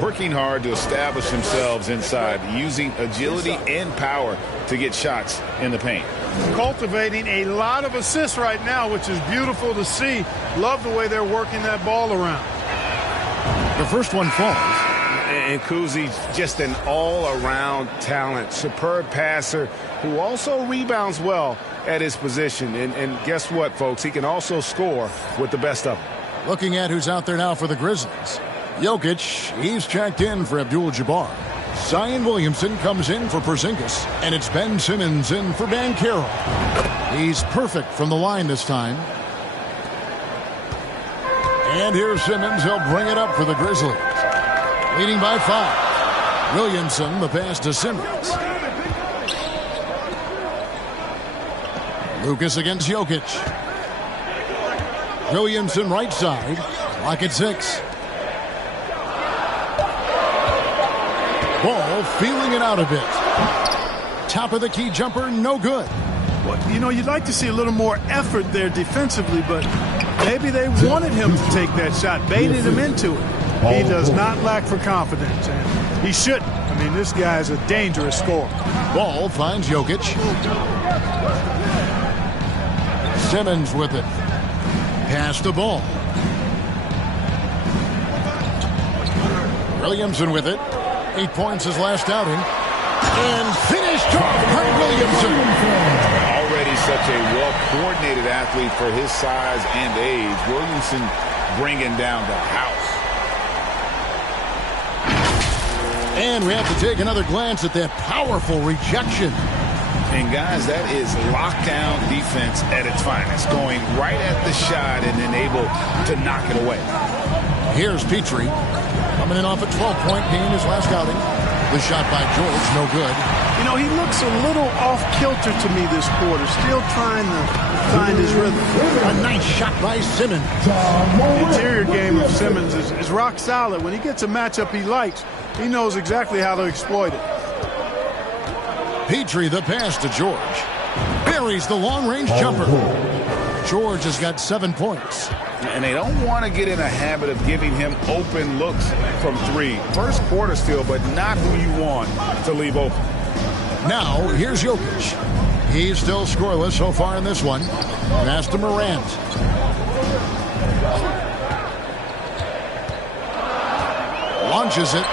working hard to establish themselves inside, using agility and power to get shots in the paint. Cultivating a lot of assists right now, which is beautiful to see. Love the way they're working that ball around. The first one falls. And Kuzi's just an all-around talent, superb passer who also rebounds well at his position. And guess what, folks? He can also score with the best of them. Looking at who's out there now for the Grizzlies. Jokic, he's checked in for Abdul-Jabbar. Zion Williamson comes in for Porzingis. And it's Ben Simmons in for Banchero. He's perfect from the line this time. And here's Simmons. He'll bring it up for the Grizzlies. Leading by 5. Williamson, the pass to Simmons. Lucas against Jokic. Williamson right side. Clock at 6. Ball feeling it out a bit. Top of the key jumper, no good. Well, you know, you'd like to see a little more effort there defensively, but maybe they wanted him to take that shot, baited him into it. He does not lack for confidence, and he shouldn't. I mean, this guy's a dangerous scorer. Ball finds Jokic. Simmons with it. Pass the ball. Williamson with it. 8 points his last outing. And finished off by Williamson. Already such a well-coordinated athlete for his size and age. Williamson bringing down the house. And we have to take another glance at that powerful rejection. And, guys, that is lockdown defense at its finest, going right at the shot and then able to knock it away. Here's Petrie, coming in off a 12-point game his last outing. The shot by George, no good. You know, he looks a little off-kilter to me this quarter, still trying to find his rhythm. A nice shot by Simmons. The interior game of Simmons is rock solid. When he gets a matchup he likes, he knows exactly how to exploit it. Petrie, the pass to George. Buries the long-range jumper. George has got 7 points. And they don't want to get in a habit of giving him open looks from 3. First quarter still, but not who you want to leave open. Now, here's Jokic. He's still scoreless so far in this one. Pass to Morant. Launches it.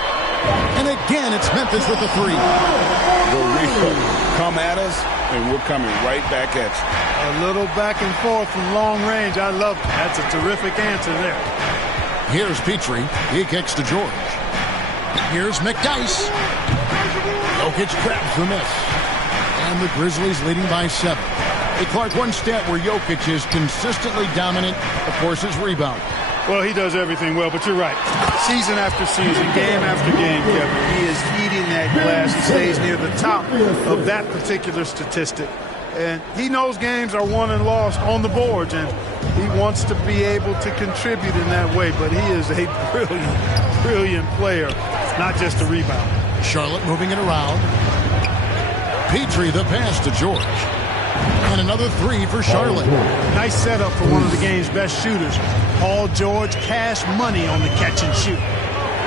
And again, it's Memphis with the 3. Come at us, and we're coming right back at you. A little back and forth from long range. I love it. That's a terrific answer there. Here's Petrie. He kicks to George. Here's McDyess. Jokic grabs the miss. And the Grizzlies leading by 7. Hey, Clark, one stat where Jokic is consistently dominant, of course, is rebound. Well, he does everything well, but you're right. Season after season, game after game, Kevin, he is eating that glass. He stays near the top of that particular statistic. And he knows games are won and lost on the boards, and he wants to be able to contribute in that way. But he is a brilliant, brilliant player, not just a rebounder. Charlotte moving it around. Petrie, the pass to George. And another 3 for Charlotte. Nice setup for one of the game's best shooters. Paul George, cash money on the catch and shoot.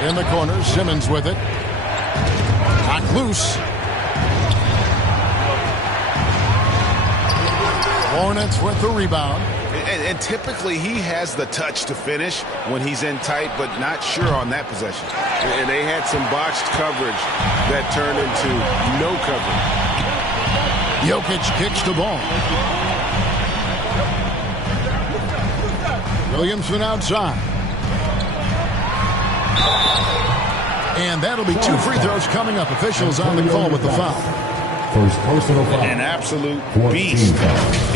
In the corner, Simmons with it. Knocked loose. Hornets with the rebound. And typically he has the touch to finish when he's in tight, but not sure on that possession. And they had some botched coverage that turned into no coverage. Jokic kicks the ball. Williamson outside. And that'll be 2 free throws coming up. Officials on the call with the foul. First personal foul. An absolute beast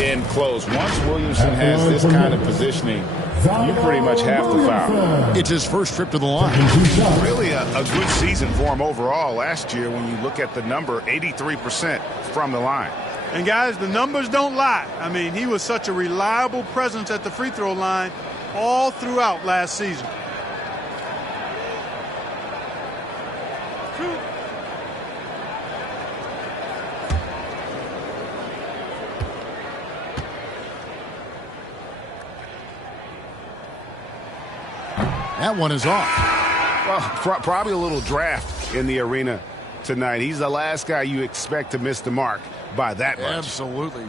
in close. Once Williamson has this kind of positioning, you pretty much have to foul. It's his first trip to the line. Really a good season for him overall last year when you look at the number, 83% from the line. And, guys, the numbers don't lie. I mean, he was such a reliable presence at the free throw line all throughout last season. That one is off. Well, probably a little draft in the arena tonight. He's the last guy you expect to miss the mark by that much. Absolutely.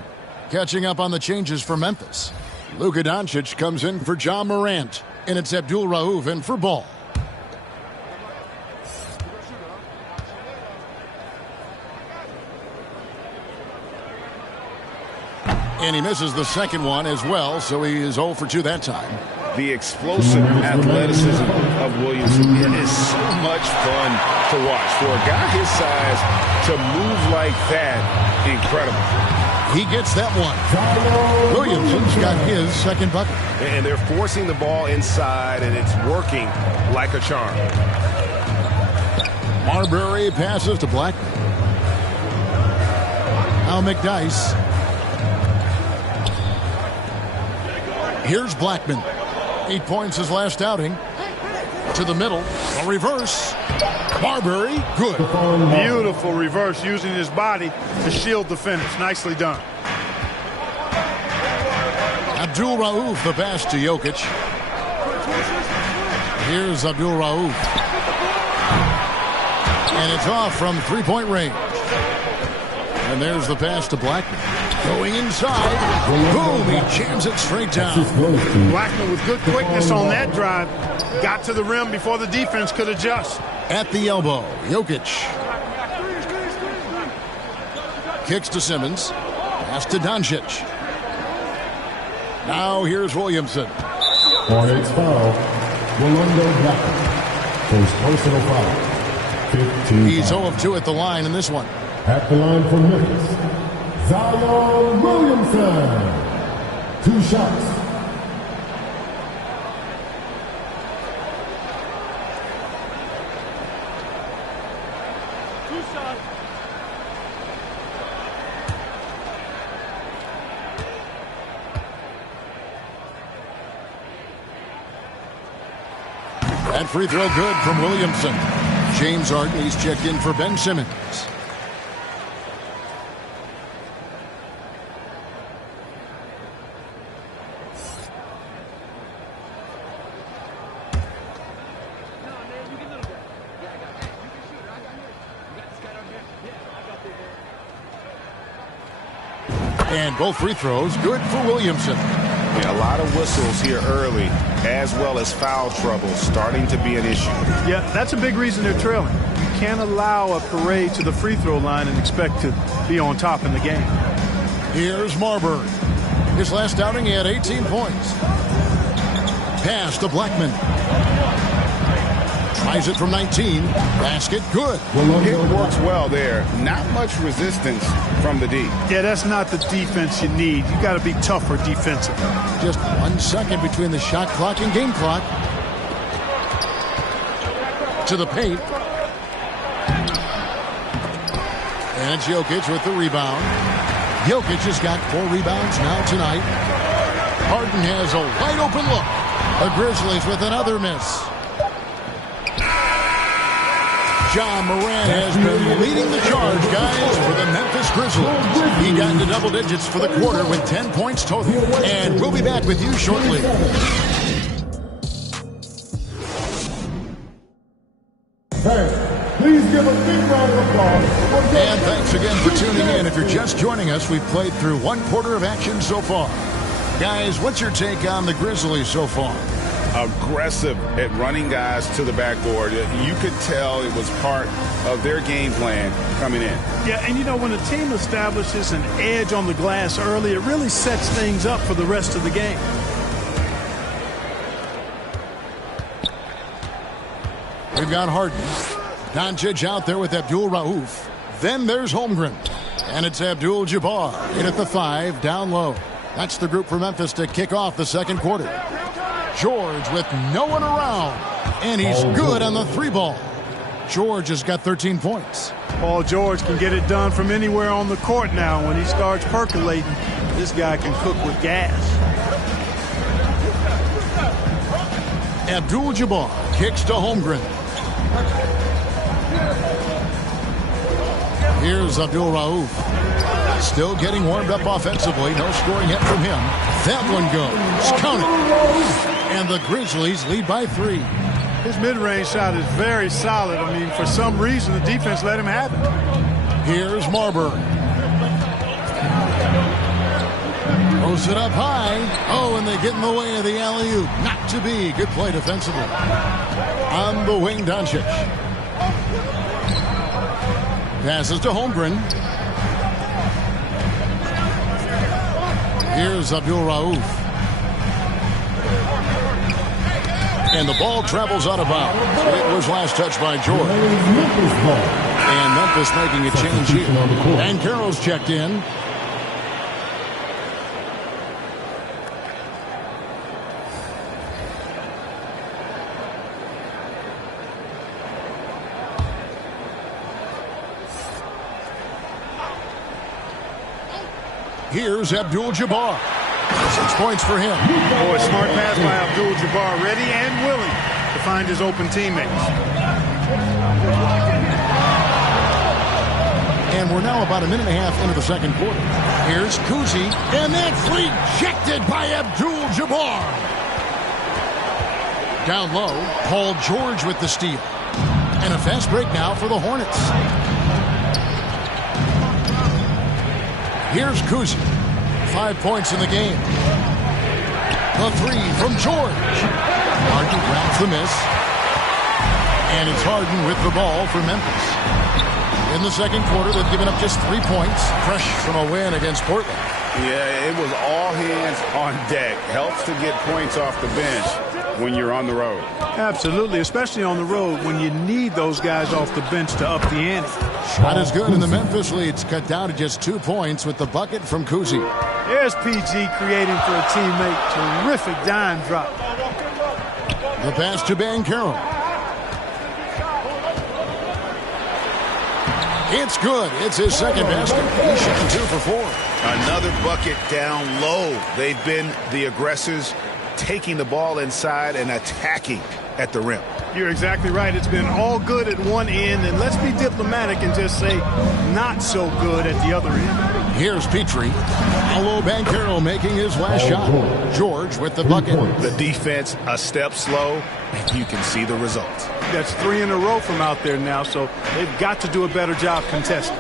Catching up on the changes for Memphis. Luka Doncic comes in for Ja Morant. And it's Abdul Rauf in for Ball. And he misses the second one as well, so he is 0 for 2 that time. The explosive athleticism of Williamson, it is so much fun to watch. For a guy his size to move like that, incredible. He gets that one. Williamson's got his second bucket. And they're forcing the ball inside, and it's working like a charm. Marbury passes to Blackman. Now McDyess. Here's Blackman. 8 points his last outing. To the middle. A reverse. Marbury, good. Beautiful reverse, using his body to shield the finish. Nicely done. Abdul Rauf, the pass to Jokic. Here's Abdul Rauf. And it's off from three-point range. And there's the pass to Blackman. Going inside. Boom, he jams it straight down. Blackman with good quickness on that drive. Got to the rim before the defense could adjust. At the elbow, Jokic. Kicks to Simmons. Pass to Doncic. Now here's Williamson. Hornets foul. Rolando Blackman. First personal foul. 15. He's 0 of 2 at the line in this one. At the line for Memphis, Zion Williamson. 2 shots. That free throw good from Williamson. James Harden, he's checked in for Ben Simmons. And both free throws good for Williamson. Yeah, a lot of whistles here early, as well as foul trouble starting to be an issue. Yeah, that's a big reason they're trailing. You can't allow a parade to the free throw line and expect to be on top in the game. Here's Marbury. His last outing, he had 18 points. Pass to Blackman. Tries it from 19. Basket, good. It works well there. Not much resistance from the D. Yeah, that's not the defense you need. You got to be tougher defensively. Just 1 second between the shot clock and game clock. To the paint. And it's Jokic with the rebound. Jokic has got 4 rebounds now tonight. Harden has a wide open look. The Grizzlies with another miss. Ja Morant has been leading the charge, guys, for the Memphis Grizzlies. He got into double digits for the quarter with 10 points total. And we'll be back with you shortly. Hey, please give a big round of applause. And thanks again for tuning in. If you're just joining us, we've played through 1 quarter of action so far. Guys, what's your take on the Grizzlies so far? Aggressive at running guys to the backboard. You could tell it was part of their game plan coming in. Yeah, and you know, when a team establishes an edge on the glass early, it really sets things up for the rest of the game. We've got Harden. Doncic out there with Abdul Rauf. Then there's Holmgren. And it's Abdul Jabbar in at the 5, down low. That's the group for Memphis to kick off the second quarter. George with no one around. And he's good on the 3-ball. George has got 13 points. Paul George can get it done from anywhere on the court now. When he starts percolating, this guy can cook with gas. Abdul Jabbar kicks to Holmgren. Here's Abdul Rauf. Still getting warmed up offensively. No scoring yet from him. That one goes. Count it. And the Grizzlies lead by 3. His mid-range shot is very solid. I mean, for some reason, the defense let him have it. Here's Marbury. Throws it up high. Oh, and they get in the way of the alley-oop. Not to be. Good play defensively. On the wing, Doncic. Passes to Holmgren. Here's Abdul Rauf. And the ball travels out of bounds. It was last touched by George. And Memphis making a change here. And Carroll's checked in. Here's Abdul-Jabbar. 6 points for him. Boy, smart pass by Abdul-Jabbar. Ready and willing to find his open teammates. And we're now about a minute and a half into the second quarter. Here's Kuzi. And that's rejected by Abdul-Jabbar. Down low, Paul George with the steal. And a fast break now for the Hornets. Here's Kuzi. 5 points in the game. The three from George. Harden grabs the miss. And it's Harden with the ball for Memphis. In the second quarter, they've given up just 3 points. Fresh from a win against Portland. Yeah, it was all hands on deck. Helps to get points off the bench when you're on the road. Absolutely, especially on the road when you need those guys off the bench to up the ante. Shot is good, and the Memphis lead's cut down to just 2 points with the bucket from Kuzi. There's PG creating for a teammate. Terrific dime drop. The pass to Banchero. It's good. It's his second basket. He's shooting 2 for 4. Another bucket down low. They've been the aggressors, taking the ball inside and attacking at the rim. You're exactly right. It's been all good at one end, and let's be diplomatic and just say not so good at the other end. Here's Petrie. Paolo Banchero making his last shot. George with the bucket. The defense a step slow, and you can see the results. That's 3 in a row from out there now, so they've got to do a better job contesting.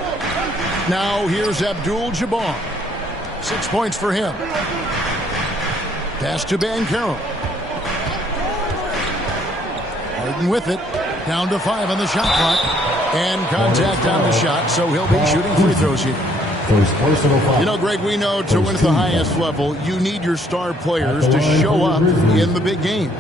Now here's Abdul-Jabbar. 6 points for him. Pass to Banchero. Harden with it. Down to 5 on the shot clock. And contact on the shot, so he'll be shooting free throws here. You know, Greg, we know to win at the highest level, you need your star players to show up in the big game.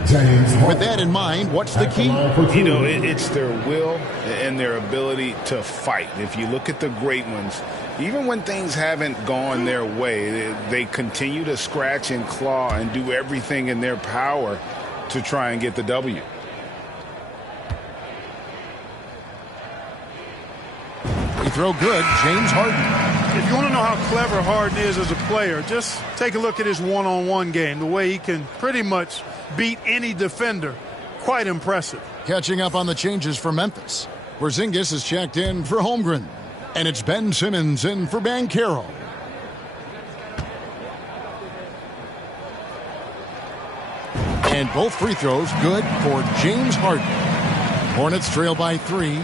With that in mind, what's the key? You know, it's their will and their ability to fight. If you look at the great ones, even when things haven't gone their way, they continue to scratch and claw and do everything in their power to try and get the W. Free throw good, James Harden. If you want to know how clever Harden is as a player, just take a look at his one-on-one game. The way he can pretty much beat any defender. Quite impressive. Catching up on the changes for Memphis. Porzingis is checked in for Holmgren. And it's Ben Simmons in for Banchero. And both free throws good for James Harden. Hornets trail by 3.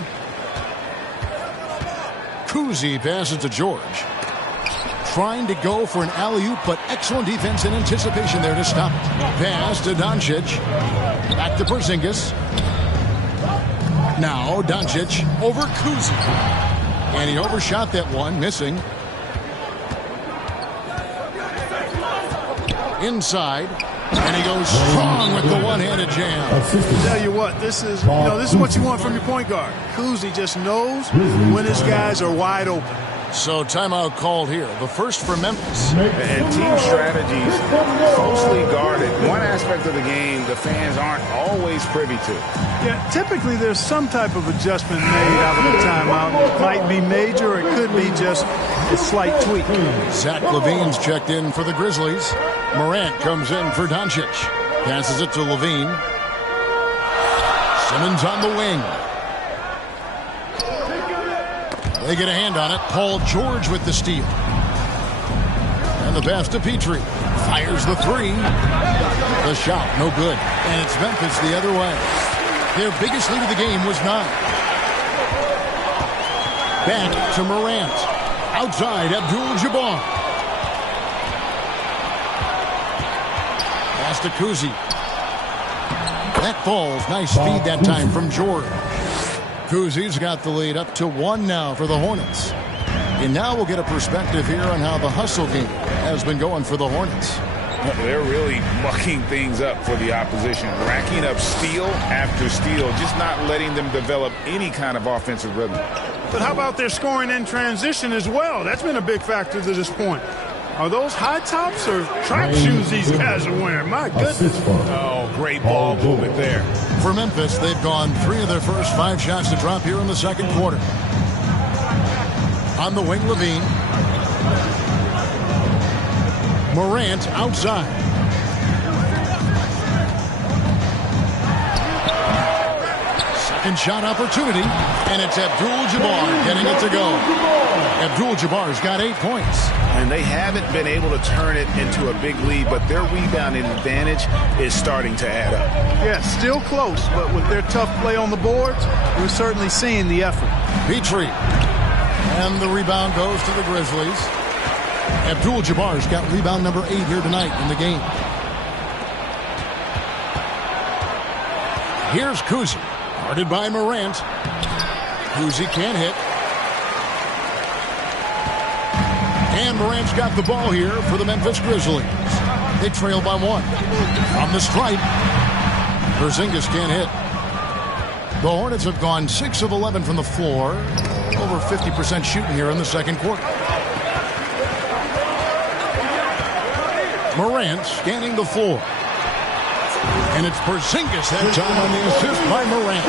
Kuzi passes to George. Trying to go for an alley-oop, but excellent defense and anticipation there to stop it. Pass to Doncic. Back to Porzingis. Now Doncic over Kuzi. And he overshot that one, missing. Inside. And he goes strong with the one-handed jam. Tell you what, this is what you want from your point guard. Kuzi just knows when his guys are wide open. So timeout called here. The first for Memphis. And team strategies closely guarded. One aspect of the game the fans aren't always privy to. Yeah, typically there's some type of adjustment made out of the timeout. It might be major or it could be just a slight tweak. Zach LaVine's checked in for the Grizzlies. Morant comes in for Doncic. Passes it to LaVine. Simmons on the wing. They get a hand on it. Paul George with the steal. And the pass to Petrie. Fires the 3. The shot, no good. And it's Memphis the other way. Their biggest lead of the game was 9. Back to Morant. Outside, Abdul-Jabbar. Pass to Cousy. That falls. Nice feed that time from George. Cousy's got the lead up to 1 now for the Hornets. And now we'll get a perspective here on how the hustle game has been going for the Hornets. They're really mucking things up for the opposition, racking up steal after steal, just not letting them develop any kind of offensive rhythm. But how about their scoring in transition as well? That's been a big factor to this point. Are those high tops or track shoes these guys are wearing? My goodness. Oh, great ball movement there. For Memphis, they've gone 3 of their first 5 shots to drop here in the second quarter. On the wing, Levine. Morant outside. Second shot opportunity, and it's Abdul-Jabbar getting it to go. Abdul-Jabbar's got 8 points. And they haven't been able to turn it into a big lead, but their rebounding advantage is starting to add up. Yeah, still close, but with their tough play on the boards, we're certainly seeing the effort. Petrie. And the rebound goes to the Grizzlies. Abdul-Jabbar's got rebound number 8 here tonight in the game. Here's Cousy. Guarded by Morant. Cousy can't hit. And Morant's got the ball here for the Memphis Grizzlies. They trail by 1. From the stripe, Porzingis can't hit. The Hornets have gone 6 of 11 from the floor. Over 50% shooting here in the second quarter. Morant scanning the floor. And it's Porzingis that time on the assist by Morant.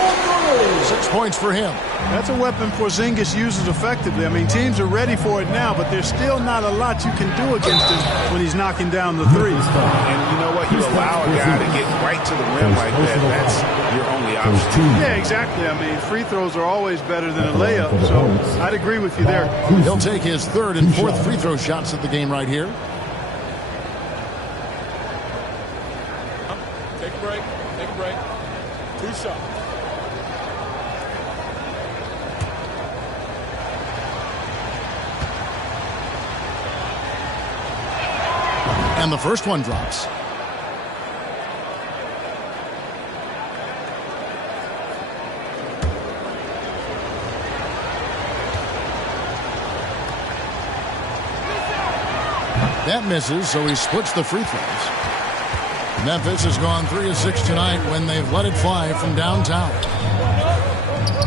6 points for him. That's a weapon Porzingis uses effectively. I mean, teams are ready for it now, but there's still not a lot you can do against him when he's knocking down the threes. And you know what? You allow a guy to get right to the rim like that. That's your only option. Yeah, exactly. I mean, free throws are always better than a layup, so I'd agree with you there. He'll take his 3rd and 4th free throw shots of the game right here. Take a break. Take a break. 2 shots. And the first one drops. That misses, so he splits the free throws. Memphis has gone 3 of 6 tonight when they've let it fly from downtown.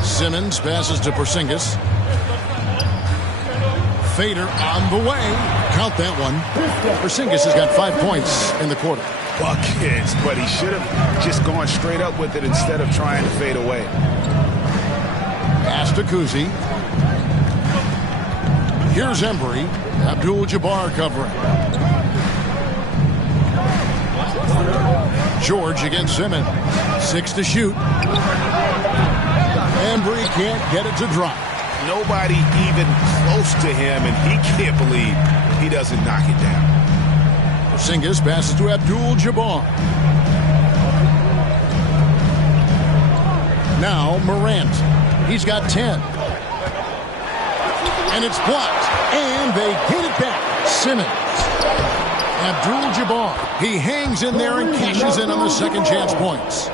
Simmons passes to Porzingis. Fader on the way. Count that one. Porzingis has got 5 points in the quarter. Buckets, but he should have just gone straight up with it instead of trying to fade away. Pass to Cousy. Here's Embry. Abdul-Jabbar covering. George against Simmons. 6 to shoot. Embry can't get it to drop. Nobody even close to him, and he can't believe he doesn't knock it down. Porzingis passes to Abdul-Jabbar. Now Morant. He's got 10. And it's blocked. And they get it back. Simmons. Abdul-Jabbar. He hangs in there and cashes in on the second chance points.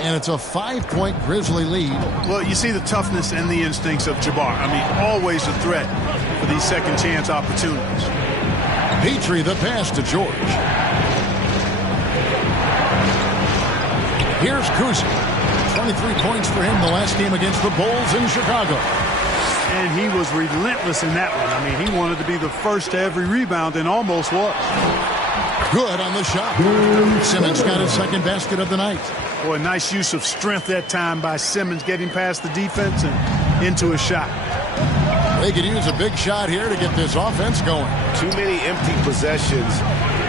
And it's a 5-point Grizzly lead. Well, you see the toughness and the instincts of Jabbar. I mean, always a threat for these second chance opportunities. Petrie the pass to George. Here's Cousy. 23 points for him the last game against the Bulls in Chicago. And he was relentless in that one. I mean, he wanted to be the first to every rebound and almost was. Good on the shot. Simmons got his second basket of the night. Boy, nice use of strength that time by Simmons, getting past the defense and into a shot. They could use a big shot here to get this offense going. Too many empty possessions.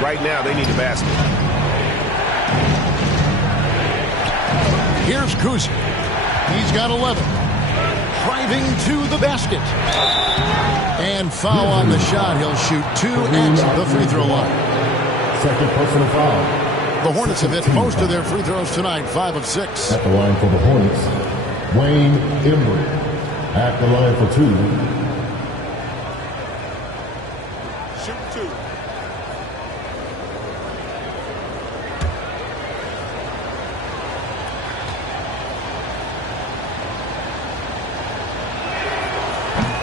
Right now, they need a basket. Here's Cousy. He's got 11. Driving to the basket. And foul on the shot. He'll shoot 2 at the free throw line. Second personal foul. The Hornets have hit most of their free throws tonight, 5 of 6. At the line for the Hornets, Wayne Embry. At the line for 2. Shoot 2.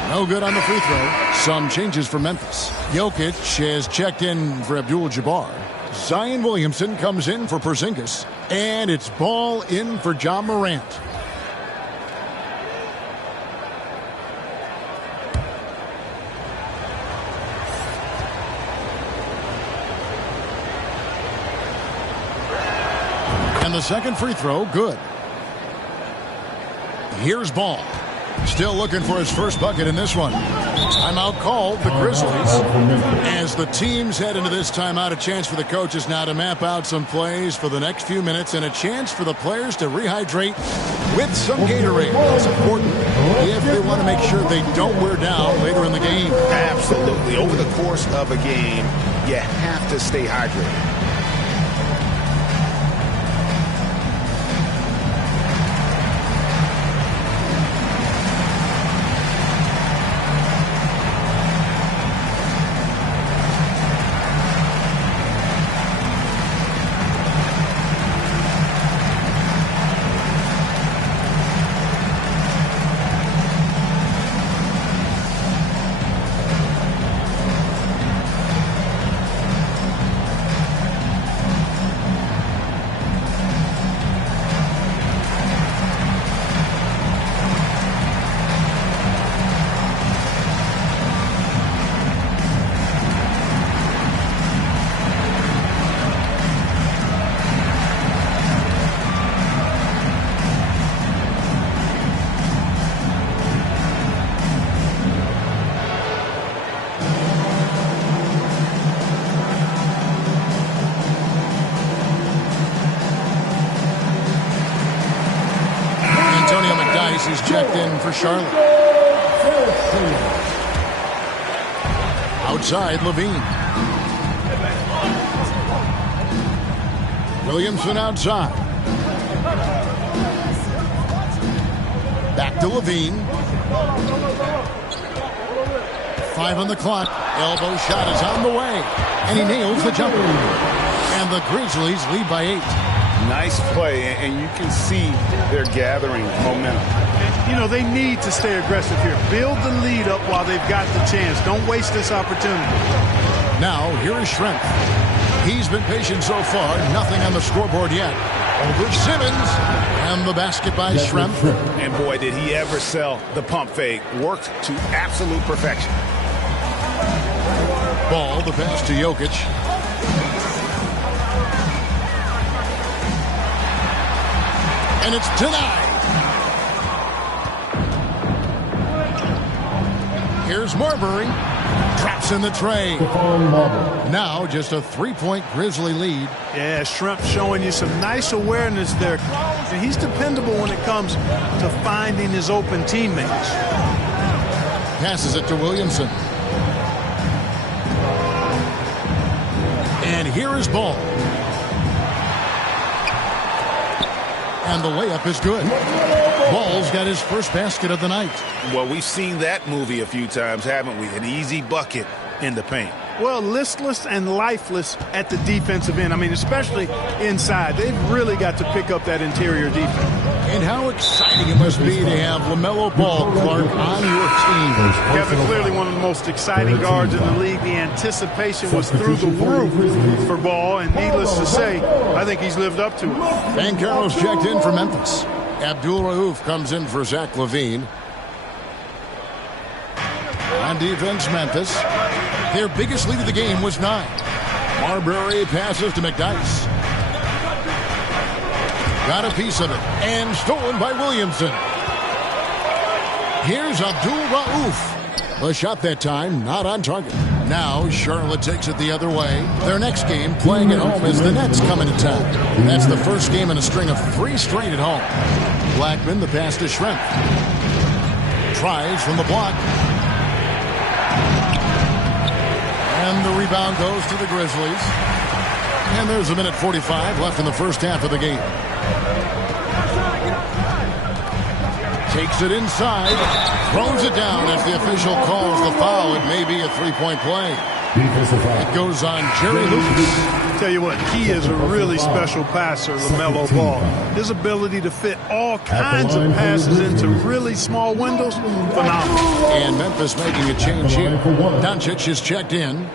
No good on the free throw. Some changes for Memphis. Jokic has checked in for Abdul-Jabbar. Zion Williamson comes in for Porzingis. And it's Ball in for John Morant. And the second free throw, good. Here's Ball. Still looking for his first bucket in this one. Timeout called the Grizzlies. As the teams head into this timeout, a chance for the coaches now to map out some plays for the next few minutes and a chance for the players to rehydrate with some Gatorade. That's important if they want to make sure they don't wear down later in the game. Absolutely. Over the course of a game, you have to stay hydrated. He's checked in for Charlotte. Outside, Levine. Williamson outside. Back to Levine. 5 on the clock. Elbow shot is on the way. And he nails the jumper. And the Grizzlies lead by 8. Nice play, and you can see they're gathering momentum. You know, they need to stay aggressive here. Build the lead up while they've got the chance. Don't waste this opportunity. Now, here is Schrempf. He's been patient so far. Nothing on the scoreboard yet. Over Simmons. And the basket by Schrempf. And boy, did he ever sell the pump fake. Worked to absolute perfection. Ball, the pass to Jokic. And it's denied. Here's Marbury. Drops in the tray. Now just a 3-point Grizzly lead. Yeah, Schrempf showing you some nice awareness there. And he's dependable when it comes to finding his open teammates. Passes it to Williamson. And here is Ball. And the layup is good. Ball's got his first basket of the night. Well, we've seen that movie a few times, haven't we? An easy bucket in the paint. Well, listless and lifeless at the defensive end. I mean, especially inside. They've really got to pick up that interior defense. And how exciting it must be to have LaMelo Ball, Clark, on your team. Kevin, clearly one of the most exciting guards in the league. The anticipation was through the roof for Ball, and needless to say, I think he's lived up to it. Banchero's checked in for Memphis. Abdul Rauf comes in for Zach LaVine. On defense, Memphis. Their biggest lead of the game was 9. Marbury passes to McDyess. Got a piece of it. And stolen by Williamson. Here's Abdul Rauf. The shot that time, not on target. Now Charlotte takes it the other way. Their next game, playing at home, is the Nets coming to town. That's the first game in a string of 3 straight at home. Blackman, the pass to Schrempf. Tries from the block. And the rebound goes to the Grizzlies. And there's a minute 45 left in the first half of the game. Takes it inside, throws it down as the official calls the foul. It may be a three-point play. It goes on Jerry Lucas. Tell you what, he is a really special passer, LaMelo Ball. His ability to fit all kinds of passes into really small windows, phenomenal. And Memphis making a change here. Doncic is checked in.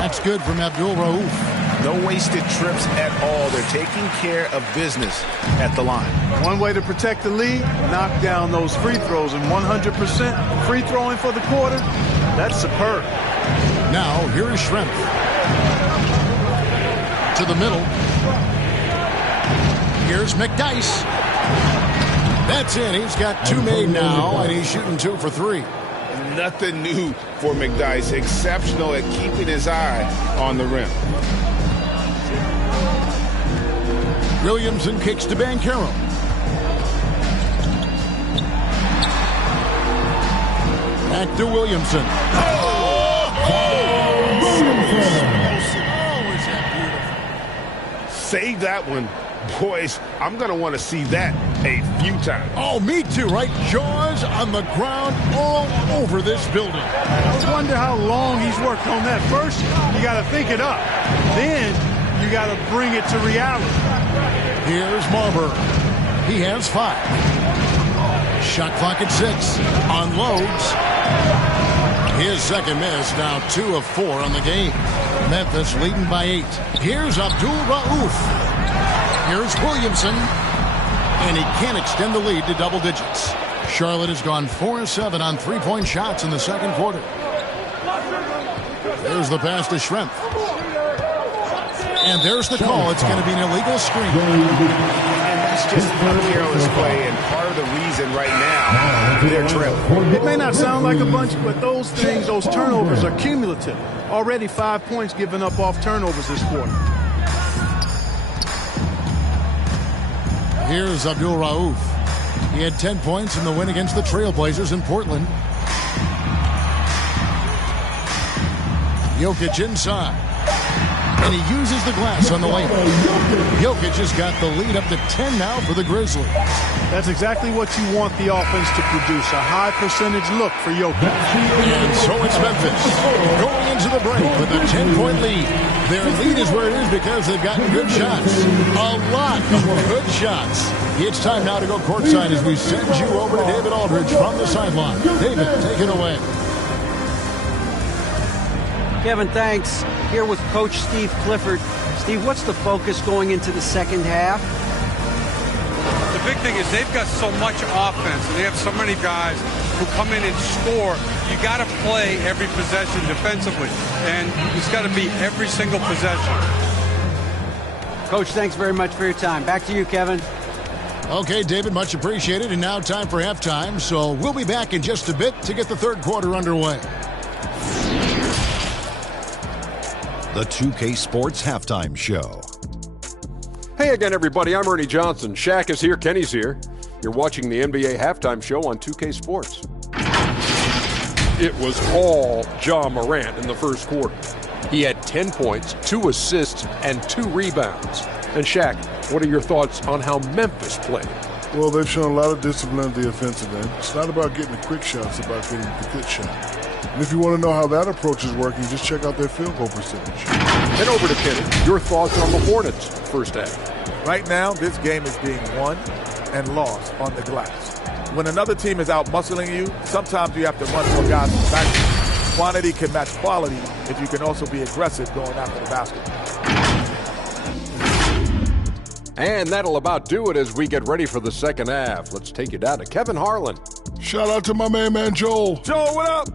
That's good from Abdul-Rauf. No wasted trips at all. They're taking care of business at the line. One way to protect the lead, knock down those free throws, and 100% free throwing for the quarter, that's superb. Now, here is Schrempf. To the middle. Here's McDyess. That's in. He's got two made now, and he's shooting 2 for 3. Nothing new for McDyess. Exceptional at keeping his eye on the rim. Williamson kicks to Banchero. Back to Williamson. Is that beautiful? Save that one. Boys, I'm going to want to see that a few times. Oh, me too, right? Jaws on the ground all over this building. I wonder how long he's worked on that. First, you got to think it up. Then, you got to bring it to reality. Here's Marbury. He has 5. Shot clock at 6. Unloads. His second miss, now 2 of 4 on the game. Memphis leading by 8. Here's Abdul-Rauf. Here's Williamson, and he can't extend the lead to double digits. Charlotte has gone 4 of 7 on three-point shots in the second quarter. There's the pass to Schrempf. And there's the call. It's going to be an illegal screen. And that's just careless play, and part of the reason right now they're trailing. It may not sound like a bunch, but those things, those turnovers are cumulative. Already 5 points given up off turnovers this quarter. Here's Abdul-Rauf. He had 10 points in the win against the Trailblazers in Portland. Jokic inside. And he uses the glass on the layup. Jokic has got the lead up to 10 now for the Grizzlies. That's exactly what you want the offense to produce, a high percentage look for Jokic. And so it's Memphis going into the break with a 10-point lead. Their lead is where it is because they've gotten good shots. A lot of good shots. It's time now to go courtside as we send you over to David Aldridge from the sideline. David, take it away. Kevin, thanks. Here with Coach Steve Clifford. Steve, what's the focus going into the second half? The big thing is they've got so much offense, and they have so many guys who come in and score. You got to play every possession defensively, and it's got to be every single possession. Coach, thanks very much for your time. Back to you, Kevin. Okay, David, much appreciated. And now time for halftime, so we'll be back in just a bit to get the third quarter underway. The 2K Sports Halftime Show. Hey again, everybody. I'm Ernie Johnson. Shaq is here. Kenny's here. You're watching the NBA Halftime Show on 2K Sports. It was all Ja Morant in the first quarter. He had 10 points, 2 assists, and 2 rebounds. And Shaq, what are your thoughts on how Memphis played? Well, they've shown a lot of discipline at the offensive end. It's not about getting the quick shots, it's about getting the good shot. And if you want to know how that approach is working, just check out their field goal percentage. Head over to Kenny. Your thoughts on the Hornets first half? Right now, this game is being won and lost on the glass. When another team is out muscling you, sometimes you have to run more guys from back. Quantity can match quality if you can also be aggressive going after the basket. And that'll about do it as we get ready for the second half. Let's take you down to Kevin Harlan. Shout out to my main man, Joel. Joel, what up?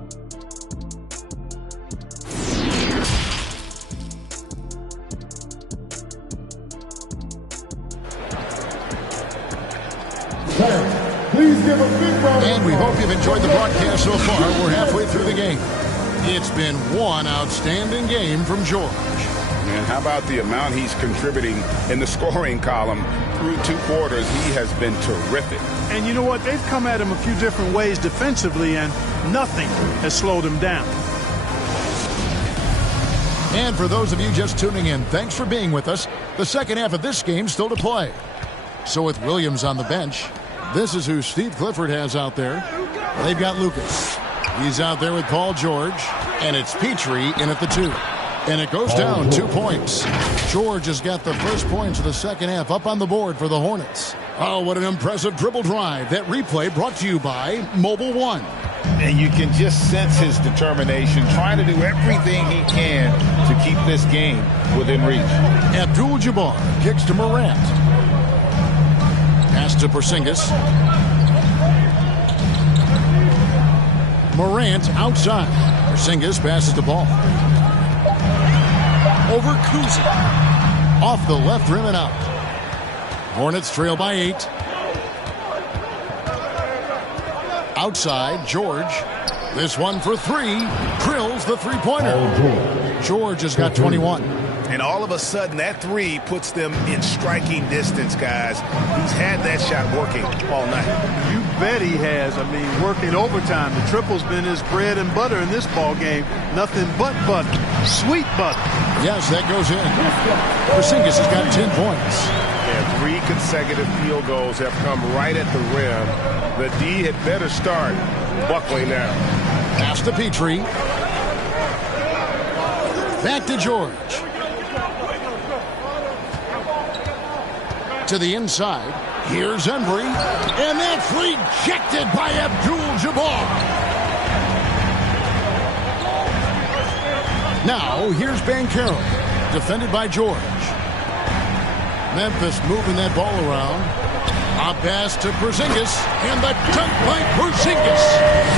And we hope you've enjoyed the broadcast so far. We're halfway through the game. It's been one outstanding game from George. And how about the amount he's contributing in the scoring column through 2 quarters? He has been terrific. And you know what? They've come at him a few different ways defensively, and nothing has slowed him down. And for those of you just tuning in, thanks for being with us. The second half of this game still to play. So with Williams on the bench, this is who Steve Clifford has out there. They've got Lucas. He's out there with Paul George, and it's Petrie in at the 2. And it goes down 2 points. George has got the first points of the second half up on the board for the Hornets. Oh, what an impressive dribble drive. That replay brought to you by Mobile One. And you can just sense his determination, trying to do everything he can to keep this game within reach. Abdul-Jabbar kicks to Morant. Pass to Porzingis. Morant outside. Porzingis passes the ball. Over Kuzi. Off the left rim and out. Hornets trail by 8. Outside, George. This one for 3. Drills the three-pointer. George has got 21. And all of a sudden, that 3 puts them in striking distance, guys. He's had that shot working all night. You bet he has. I mean, working overtime. The triple's been his bread and butter in this ball game. Nothing but butter. Sweet butter. Yes, that goes in. Porzingis has got 10 points. And 3 consecutive field goals have come right at the rim. The D had better start buckling now. Pass to Petrie. Back to George. To the inside. Here's Embry. And that's rejected by Abdul-Jabbar. Now, here's Banchero. Defended by George. Memphis moving that ball around. A pass to Porzingis. And the dunk by Porzingis.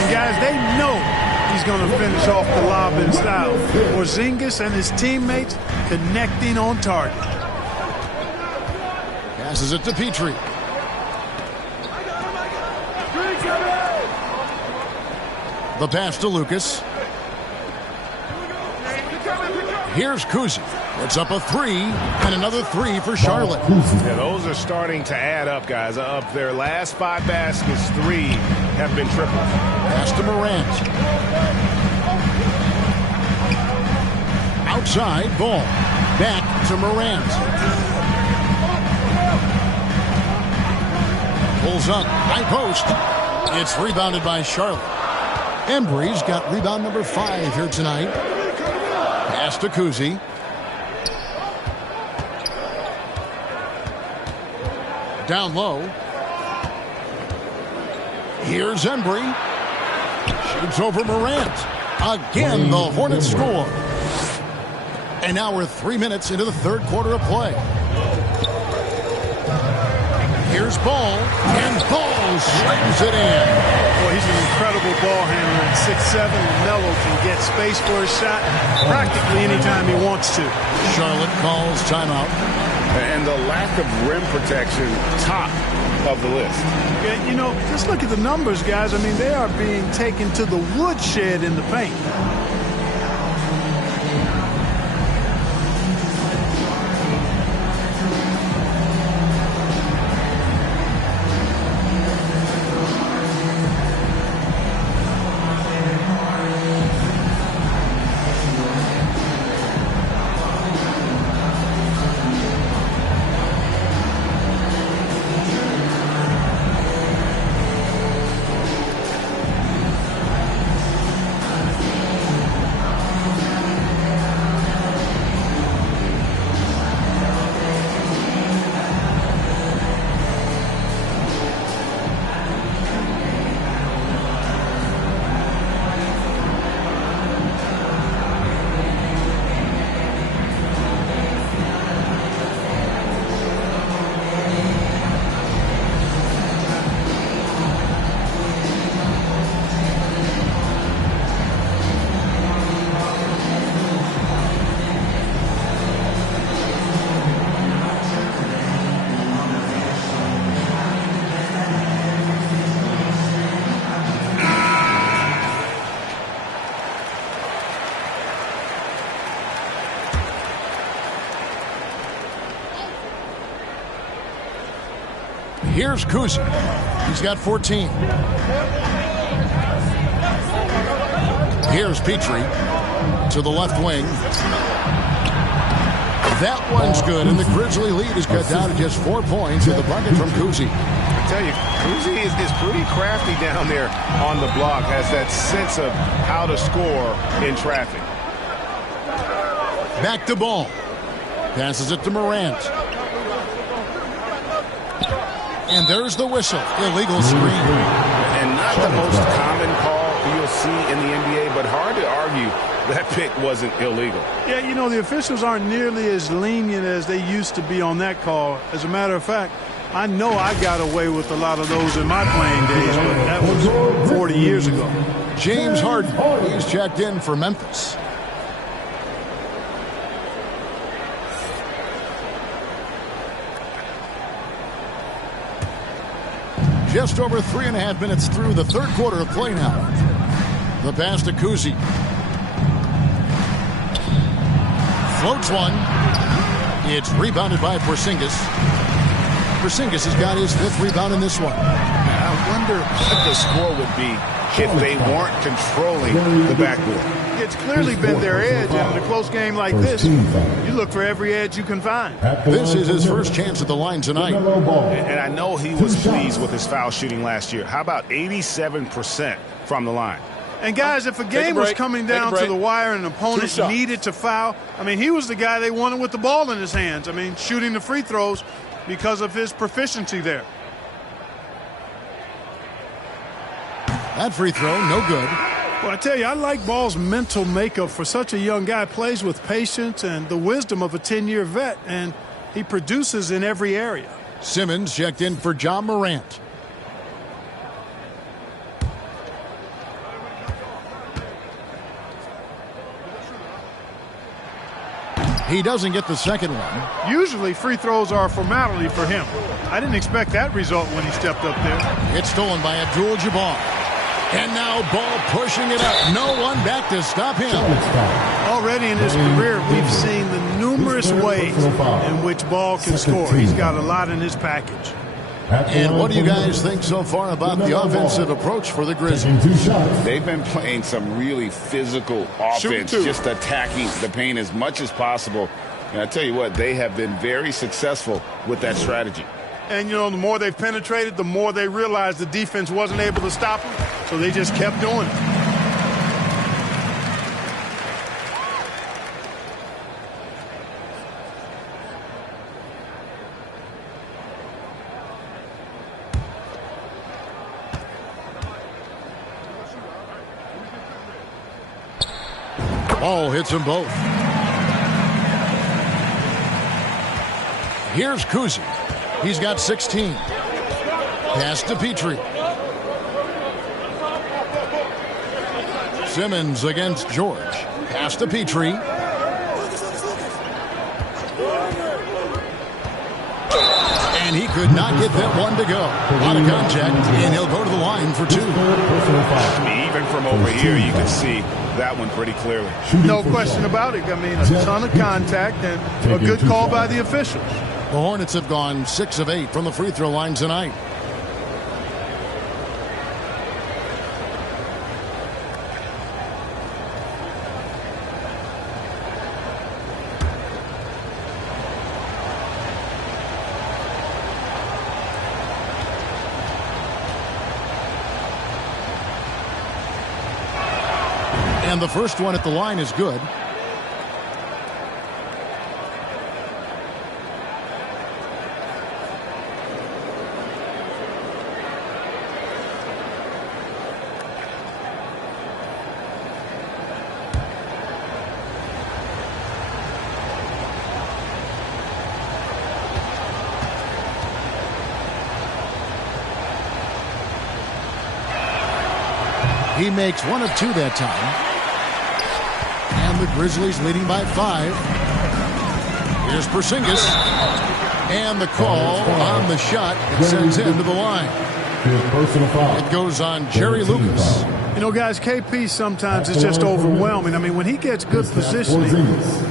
And guys, they know he's going to finish off the lob in style. Porzingis and his teammates connecting on target. Passes it to Petrie. The pass to Lucas. Here's Kuzi. It's up a 3, and another 3 for Charlotte. Yeah, those are starting to add up, guys. Of their last 5 baskets, 3 have been triples. Pass to Morant. Outside, ball. Back to Morant. Pulls up, high post. It's rebounded by Charlotte. Embry's got rebound number 5 here tonight. Pass to Kuzi. Down low. Here's Embry. Shoots over Morant. Again, the Hornets score. And now we're 3 minutes into the third quarter of play. Here's Ball, and Ball slams it in. Boy, he's an incredible ball handler at 6'7". Melo can get space for his shot practically anytime he wants to. Charlotte calls timeout. And the lack of rim protection, top of the list. Yeah, you know, just look at the numbers, guys. I mean, they are being taken to the woodshed in the paint. Here's Kuzi. He's got 14. Here's Petrie to the left wing. That one's good, and the Grizzly lead is cut down to just 4 points with a bucket from Kuzi. I tell you, Kuzi is pretty crafty down there on the block, has that sense of how to score in traffic. Back to Ball. Passes it to Morant. And there's the whistle. Illegal screen. And not the most common call you'll see in the NBA, but hard to argue that pick wasn't illegal. Yeah, you know, the officials aren't nearly as lenient as they used to be on that call. As a matter of fact, I know I got away with a lot of those in my playing days, but that was 40 years ago. James Harden, he's checked in for Memphis. Just over 3.5 minutes through the third quarter of play now. The pass to Kuzi. Floats one. It's rebounded by Porzingis. Porzingis has got his 5th rebound in this one. I wonder what the score would be if they weren't controlling the backboard. It's clearly been their edge, and in a close game like this, you look for every edge you can find. This is his first chance at the line tonight. And I know he was pleased with his foul shooting last year. How about 87% from the line? And guys, if a game was coming down to the wire and an opponent needed to foul, I mean, he was the guy they wanted with the ball in his hands. I mean, shooting the free throws because of his proficiency there. That free throw, no good. Well, I tell you, I like Ball's mental makeup for such a young guy. Plays with patience and the wisdom of a 10-year vet, and he produces in every area. Simmons checked in for John Morant. He doesn't get the second one. Usually free throws are a formality for him. I didn't expect that result when he stepped up there. It's stolen by Abdul-Jabbar. And now Ball pushing it up. No one back to stop him. Already in his career, we've seen the numerous ways in which Ball can score. He's got a lot in his package. And what do you guys think so far about the offensive approach for the Grizzlies? They've been playing some really physical offense, just attacking the paint as much as possible. And I tell you what, they have been very successful with that strategy. And, you know, the more they've penetrated, the more they realized the defense wasn't able to stop them, so they just kept doing it. Ball hits them both. Here's Kuzi. He's got 16. Pass to Petrie. Simmons against George. Pass to Petrie. And he could not get that one to go. A lot of contact, and he'll go to the line for 2. Even from over here, you can see that one pretty clearly. No question about it. I mean, a ton of contact and a good call by the officials. The Hornets have gone 6 of 8 from the free throw line tonight. And the first one at the line is good. He makes 1 of 2 that time. And the Grizzlies leading by 5. Here's Porzingis. And the call on the shot. It sends him to the line. It goes on Jerry Lucas. You know, guys, KP sometimes is just overwhelming. I mean, when he gets good positioning,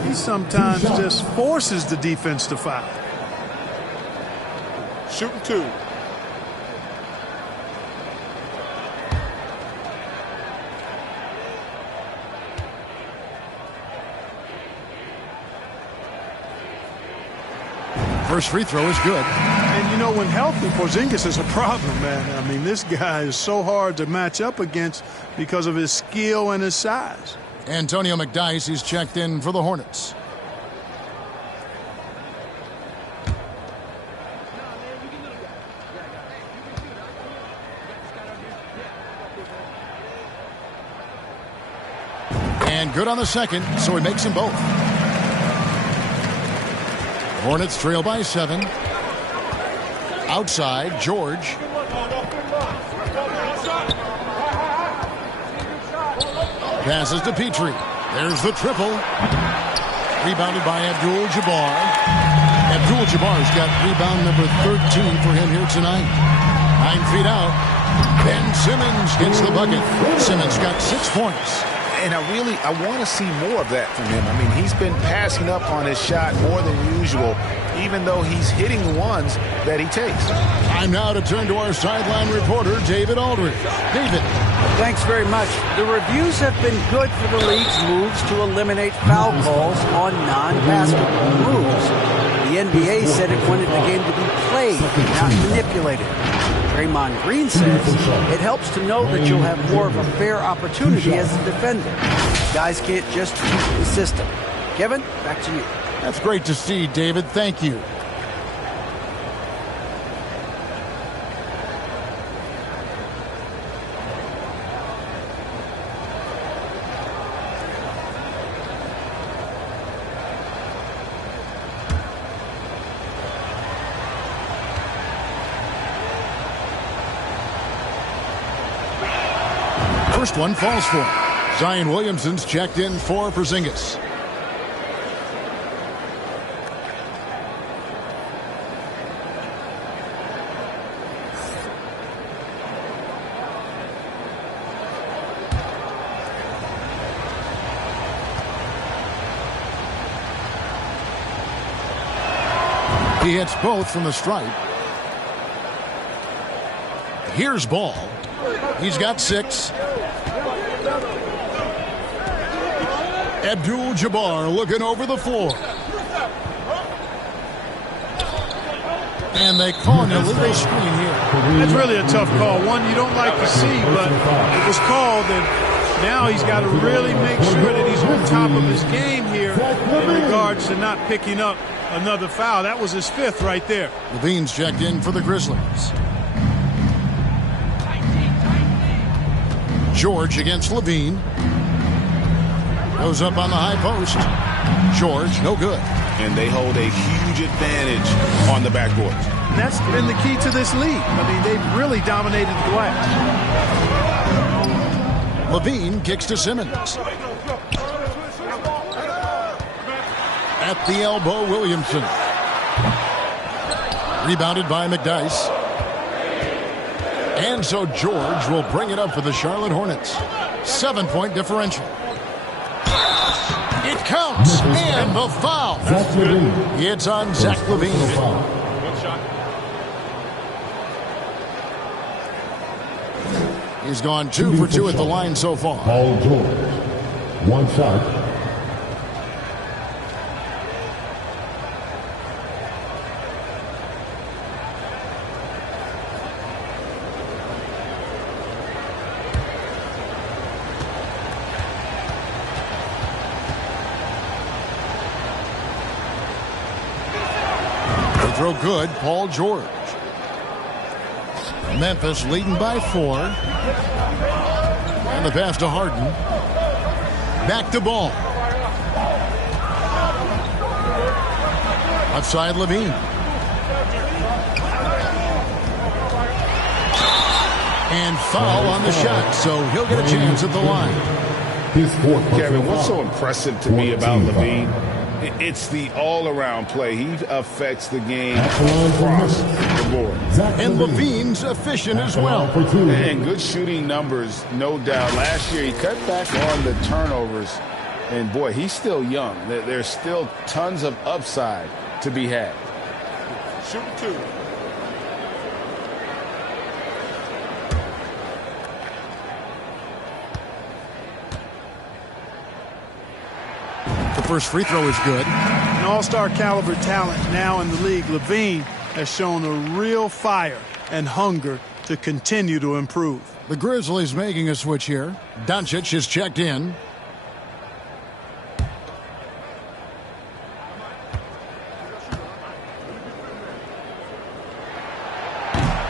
he sometimes just forces the defense to foul. Shooting 2. First free throw is good. And, you know, when healthy, Porzingis is a problem, man. I mean, this guy is so hard to match up against because of his skill and his size. Antonio McDyess is checked in for the Hornets. And good on the second, so he makes them both. Hornets trail by 7. Outside, George. Passes to Petrie. There's the triple. Rebounded by Abdul-Jabbar. Abdul-Jabbar's got rebound number 13 for him here tonight. 9 feet out. Ben Simmons gets the bucket. Simmons got 6 points. And I want to see more of that from him. I mean, he's been passing up on his shot more than usual, even though he's hitting the ones that he takes. Time now to turn to our sideline reporter, David Aldridge. David. Thanks very much. The reviews have been good for the league's moves to eliminate foul calls on non-basketball moves. The NBA said it wanted the game to be played, not manipulated. Draymond Green says it helps to know that you'll have more of a fair opportunity as a defender. Guys can't just cheat the system. Kevin, back to you. That's great to see, David. Thank you. First one falls for him. Zion Williamson's checked in for Porzingis. He hits both from the stripe. Here's Ball. He's got 6. Abdul-Jabbar looking over the floor. And they call him a little screen here. That's really a tough call. One you don't like to see, but it was called, and now he's got to really make sure that he's on top of his game here in regards to not picking up another foul. That was his 5th right there. Levine's checked in for the Grizzlies. George against Levine. Goes up on the high post. George, no good. And they hold a huge advantage on the backboard. And that's been the key to this league. I mean, they've really dominated the glass. Levine kicks to Simmons. At the elbow, Williamson. Rebounded by McDyess. And so George will bring it up for the Charlotte Hornets. 7-point differential. It counts, and the foul. It's on Zach LaVine. He's gone 2 for 2 at the line so far. Paul George, 1 shot. Throw good, Paul George. Memphis leading by 4. And the pass to Harden. Back to Ball. Left side, Levine. And foul on the shot, so he'll get a chance at the line. Kevin, what's so impressive to me about Levine? It's the all-around play. He affects the game across the board. And Levine's efficient as well. And good shooting numbers, no doubt. Last year, he cut back on the turnovers. And, boy, he's still young. There's still tons of upside to be had. Shoot 2. The first free throw is good. an all-star caliber talent now in the league, LaVine has shown a real fire and hunger to continue to improve. The Grizzlies making a switch here. Doncic is checked in.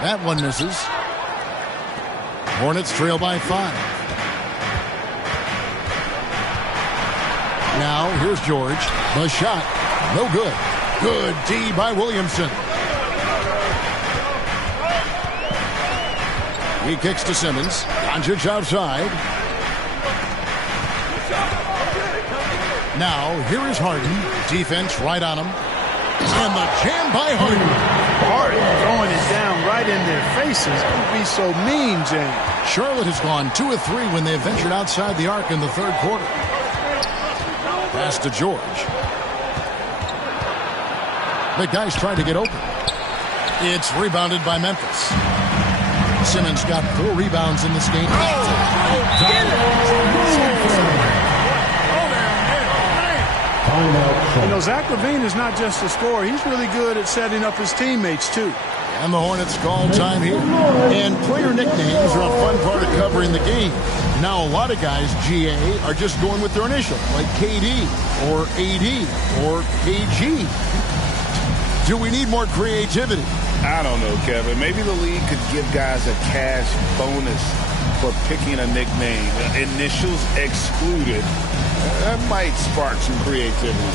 That one misses. Hornets trail by 5. Now here's George. The shot. No good. Good D by Williamson. He kicks to Simmons. Doncic outside. Now here is Harden. Defense right on him. And the jam by Harden. Harden throwing it down right in their faces. Don't be so mean, James. Charlotte has gone 2 of 3 when they've ventured outside the arc in the third quarter. Pass to George. The guy's trying to get open. It's rebounded by Memphis. Simmons got 4 rebounds in this game. You know, Zach LaVine is not just a scorer. He's really good at setting up his teammates, too. And the Hornets call time here. And player nicknames are a fun part of covering the game. Now, a lot of guys, GA, are just going with their initial, like KD or AD or KG. Do we need more creativity? I don't know, Kevin. Maybe the league could give guys a cash bonus for picking a nickname. Initials excluded. That might spark some creativity.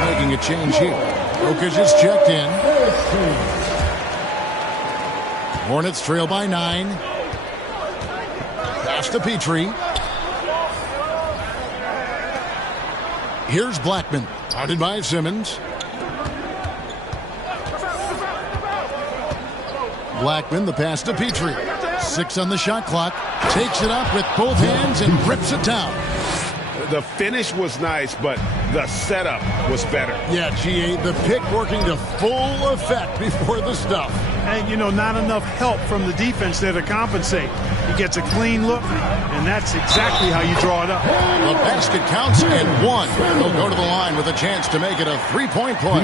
Making a change here. Jokic is checked in. Hornets trail by 9. Pass to Petrie. Here's Blackman. Guarded by Simmons. Blackman, the pass to Petrie. 6 on the shot clock. Takes it up with both hands and rips it down. The finish was nice, but the setup was better. Yeah, GA, the pick working to full effect before the stuff. And, you know, not enough help from the defense there to compensate. He gets a clean look, and that's exactly how you draw it up. The basket counts and 1. He'll go to the line with a chance to make it a 3-point play.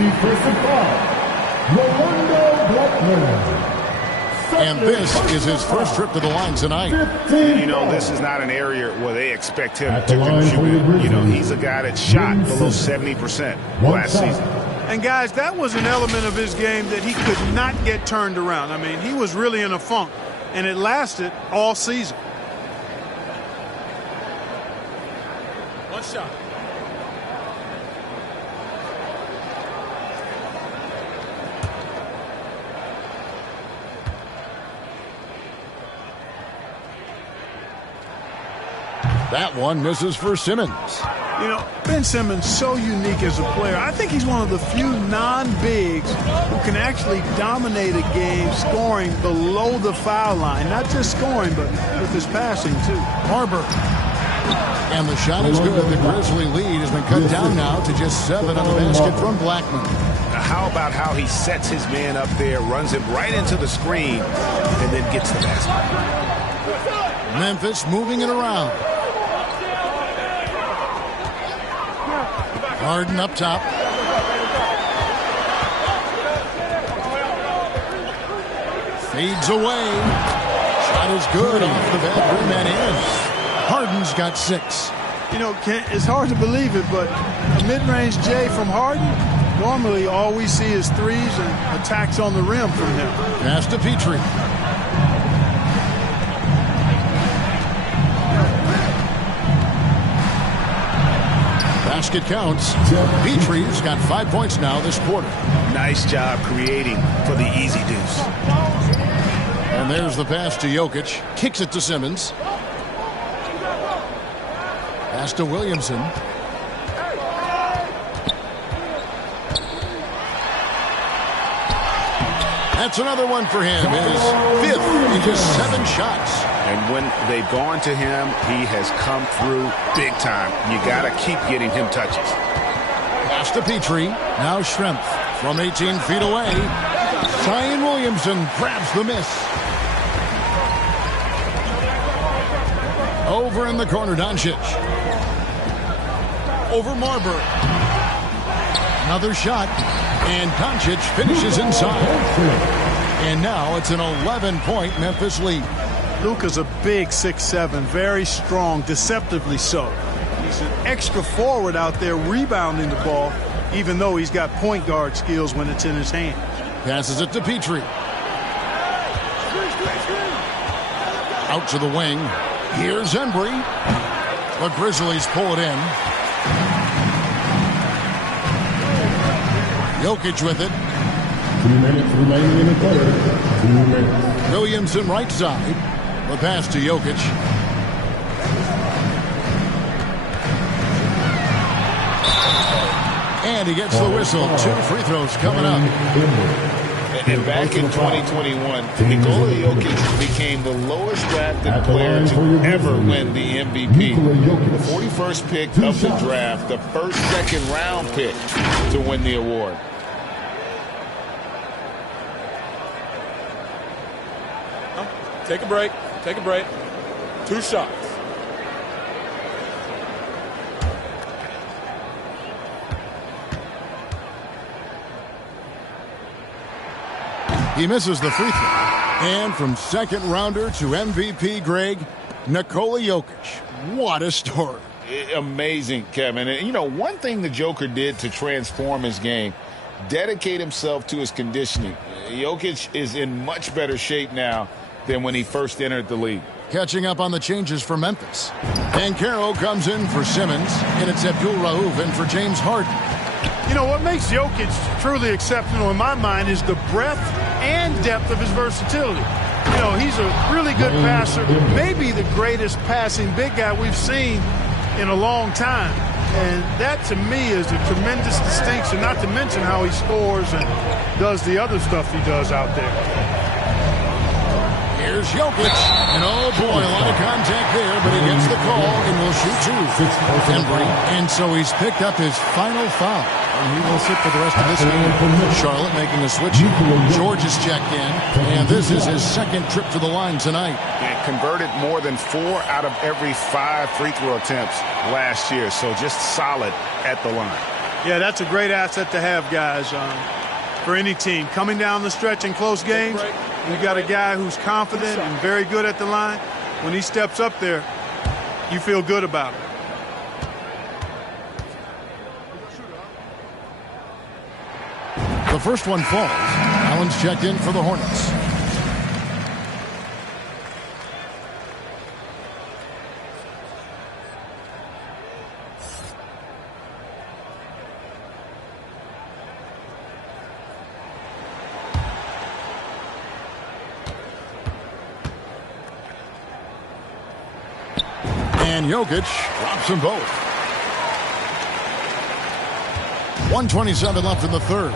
And this is his first trip to the line tonight. You know, this is not an area where they expect him to contribute. You know, he's a guy that shot below 70% last season. And, guys, that was an element of his game that he could not get turned around. I mean, he was really in a funk, and it lasted all season. One shot. That one misses for Simmons. You know, Ben Simmons, so unique as a player. I think he's one of the few non-bigs who can actually dominate a game scoring below the foul line. Not just scoring, but with his passing, too. Barber. And the shot is good. The Grizzly lead has been cut down now to just 7 on the basket from Blackman. Now, how about how he sets his man up there, runs him right into the screen, and then gets the basket. Memphis moving it around. Harden up top. Fades away. Shot is good off the back rim and in. Harden's got 6. You know, it's hard to believe it, but a mid-range J from Harden, normally all we see is threes and attacks on the rim from him. Pass to Petrie. Basket counts. Petry's got 5 points now this quarter. Nice job creating for the easy deuce. And there's the pass to Jokic. Kicks it to Simmons. Pass to Williamson. That's another one for him. His 5th in just 7 shots. And when they've gone to him, he has come through big time. You got to keep getting him touches. Pass to Petry. Now Schrempf from 18 feet away. Zion Williamson grabs the miss. Over in the corner, Doncic. Over Marbury. Another shot. And Doncic finishes inside. And now it's an 11-point Memphis lead. Luka's a big 6'7", very strong, deceptively so. He's an extra forward out there rebounding the ball, even though he's got point guard skills when it's in his hand. Passes it to Petry. Out to the wing. Here's Embry. The Grizzlies pull it in. Jokic with it. 2 minutes remaining in the third. 2 minutes. Williamson right side. The pass to Jokic. And he gets the whistle. 2 free throws coming up. And back in 2021, Nikola Jokic became the lowest drafted player to ever win the MVP. The 41st pick of the draft, the first second-round pick to win the award. Take a break. Take a break. 2 shots. He misses the free throw. And from second rounder to MVP, Greg, Nikola Jokic. What a story. Amazing, Kevin. And, you know, one thing the Joker did to transform his game, dedicate himself to his conditioning. Jokic is in much better shape now than when he first entered the league. Catching up on the changes for Memphis. Banchero comes in for Simmons, and it's Abdul Rauf in for James Harden. You know, what makes Jokic truly exceptional in my mind is the breadth and depth of his versatility. You know, he's a really good passer, maybe the greatest passing big guy we've seen in a long time. And that, to me, is a tremendous distinction, not to mention how he scores and does the other stuff he does out there. Here's Jokic, and oh boy, a lot of contact there, but he gets the call and will shoot 2. Embry, and so he's picked up his final foul, and he will sit for the rest of this game. Charlotte making a switch. George is checked in, and this is his 2nd trip to the line tonight. And converted more than 4 out of every 5 free throw attempts last year, so just solid at the line. Yeah, that's a great asset to have, guys, for any team. Coming down the stretch in close games, you got a guy who's confident and very good at the line. When he steps up there, you feel good about it. The first one falls. Allen's checked in for the Hornets. And Jokic drops them both. 1:27 left in the third.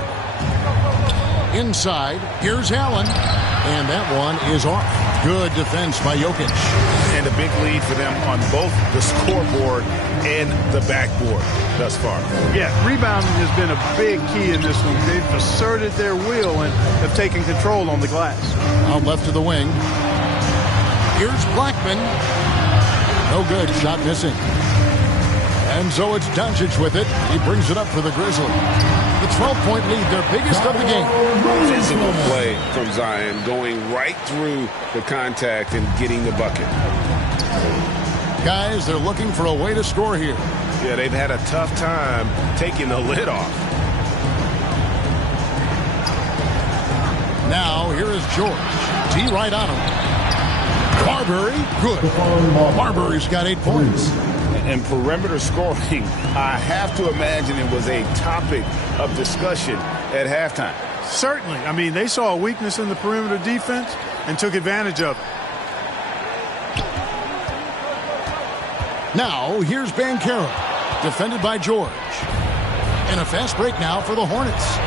Inside, here's Allen. And that one is off. Good defense by Jokic. And a big lead for them on both the scoreboard and the backboard thus far. Yeah, rebounding has been a big key in this one. They've asserted their will and have taken control on the glass. Out left to the wing. Here's Blackman. No good. Shot missing. And so it's Doncic with it. He brings it up for the Grizzlies. The 12-point lead, their biggest of the game. Physical play from Zion, going right through the contact and getting the bucket. Guys, they're looking for a way to score here. Yeah, they've had a tough time taking the lid off. Now, here is George. T right on him. Marbury, good. Marbury's got 8 points. And perimeter scoring, I have to imagine it was a topic of discussion at halftime. Certainly. I mean, they saw a weakness in the perimeter defense and took advantage of it. Now, here's Banchero, defended by George. And a fast break now for the Hornets.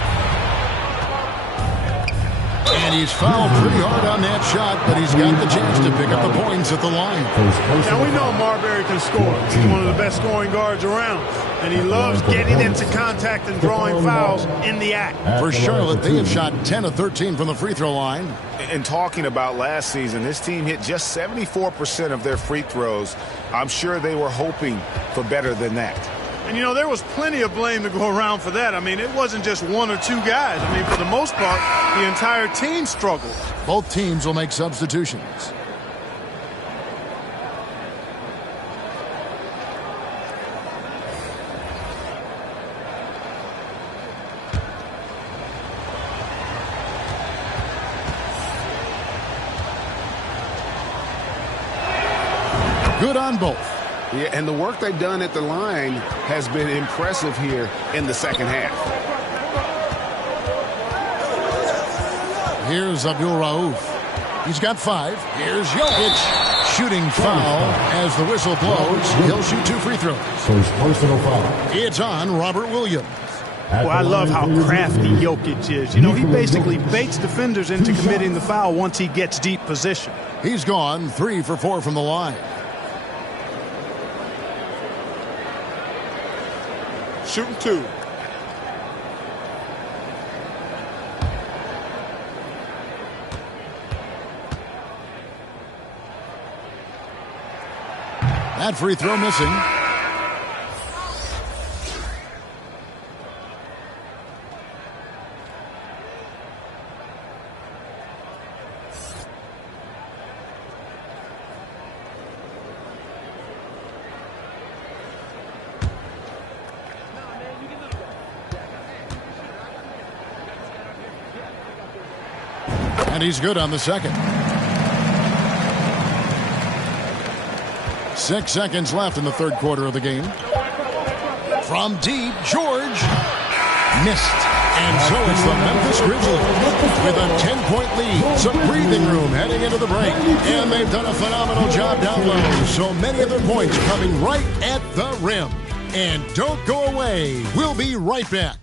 And he's fouled pretty hard on that shot, but he's got the chance to pick up the points at the line. Now, we know Marbury can score. He's one of the best scoring guards around. And he loves getting into contact and drawing fouls in the act. For Charlotte, they have shot 10 of 13 from the free throw line. And talking about last season, this team hit just 74% of their free throws. I'm sure they were hoping for better than that. And, you know, there was plenty of blame to go around for that. I mean, it wasn't just one or two guys. I mean, for the most part, the entire team struggled. Both teams will make substitutions. Good on both. Yeah, and the work they've done at the line has been impressive here in the second half. Here's Abdul Rauf. He's got 5. Here's Jokic. Shooting foul as the whistle blows. He'll shoot 2 free throws. First personal foul. It's on Robert Williams. Well, I love how crafty Jokic is. You know, he basically baits defenders into committing the foul once he gets deep position. He's gone 3 for 4 from the line. Shooting 2. That free throw missing. And he's good on the second. 6 seconds left in the third quarter of the game. From deep, George missed. And so it's the Memphis Grizzlies with a 10-point lead. Some breathing room heading into the break. And they've done a phenomenal job down low. So many of their points coming right at the rim. And don't go away. We'll be right back.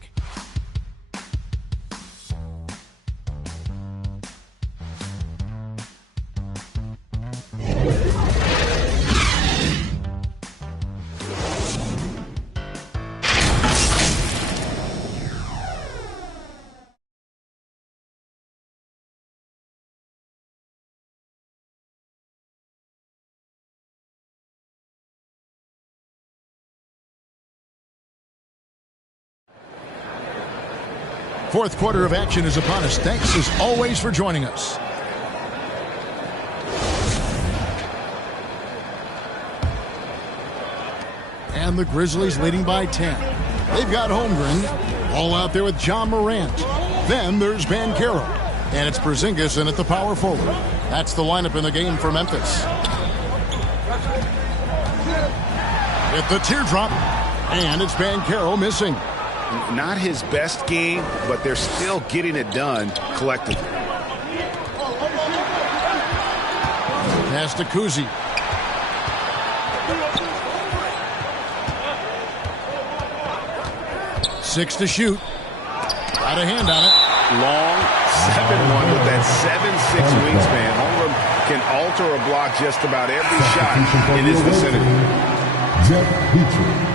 Fourth quarter of action is upon us. Thanks as always for joining us. And the Grizzlies leading by 10. They've got Holmgren all out there with John Morant. Then there's Banchero. And it's Porzingis in at the power forward. That's the lineup in the game for Memphis. With the teardrop. And it's Banchero missing. Not his best game, but they're still getting it done collectively. Pass to Kuzi. Six to shoot. Got a hand on it. Long 7-1 with that 7'6" wingspan. Holmgren can alter a block just about every shot in his vicinity. Jeff Petrie.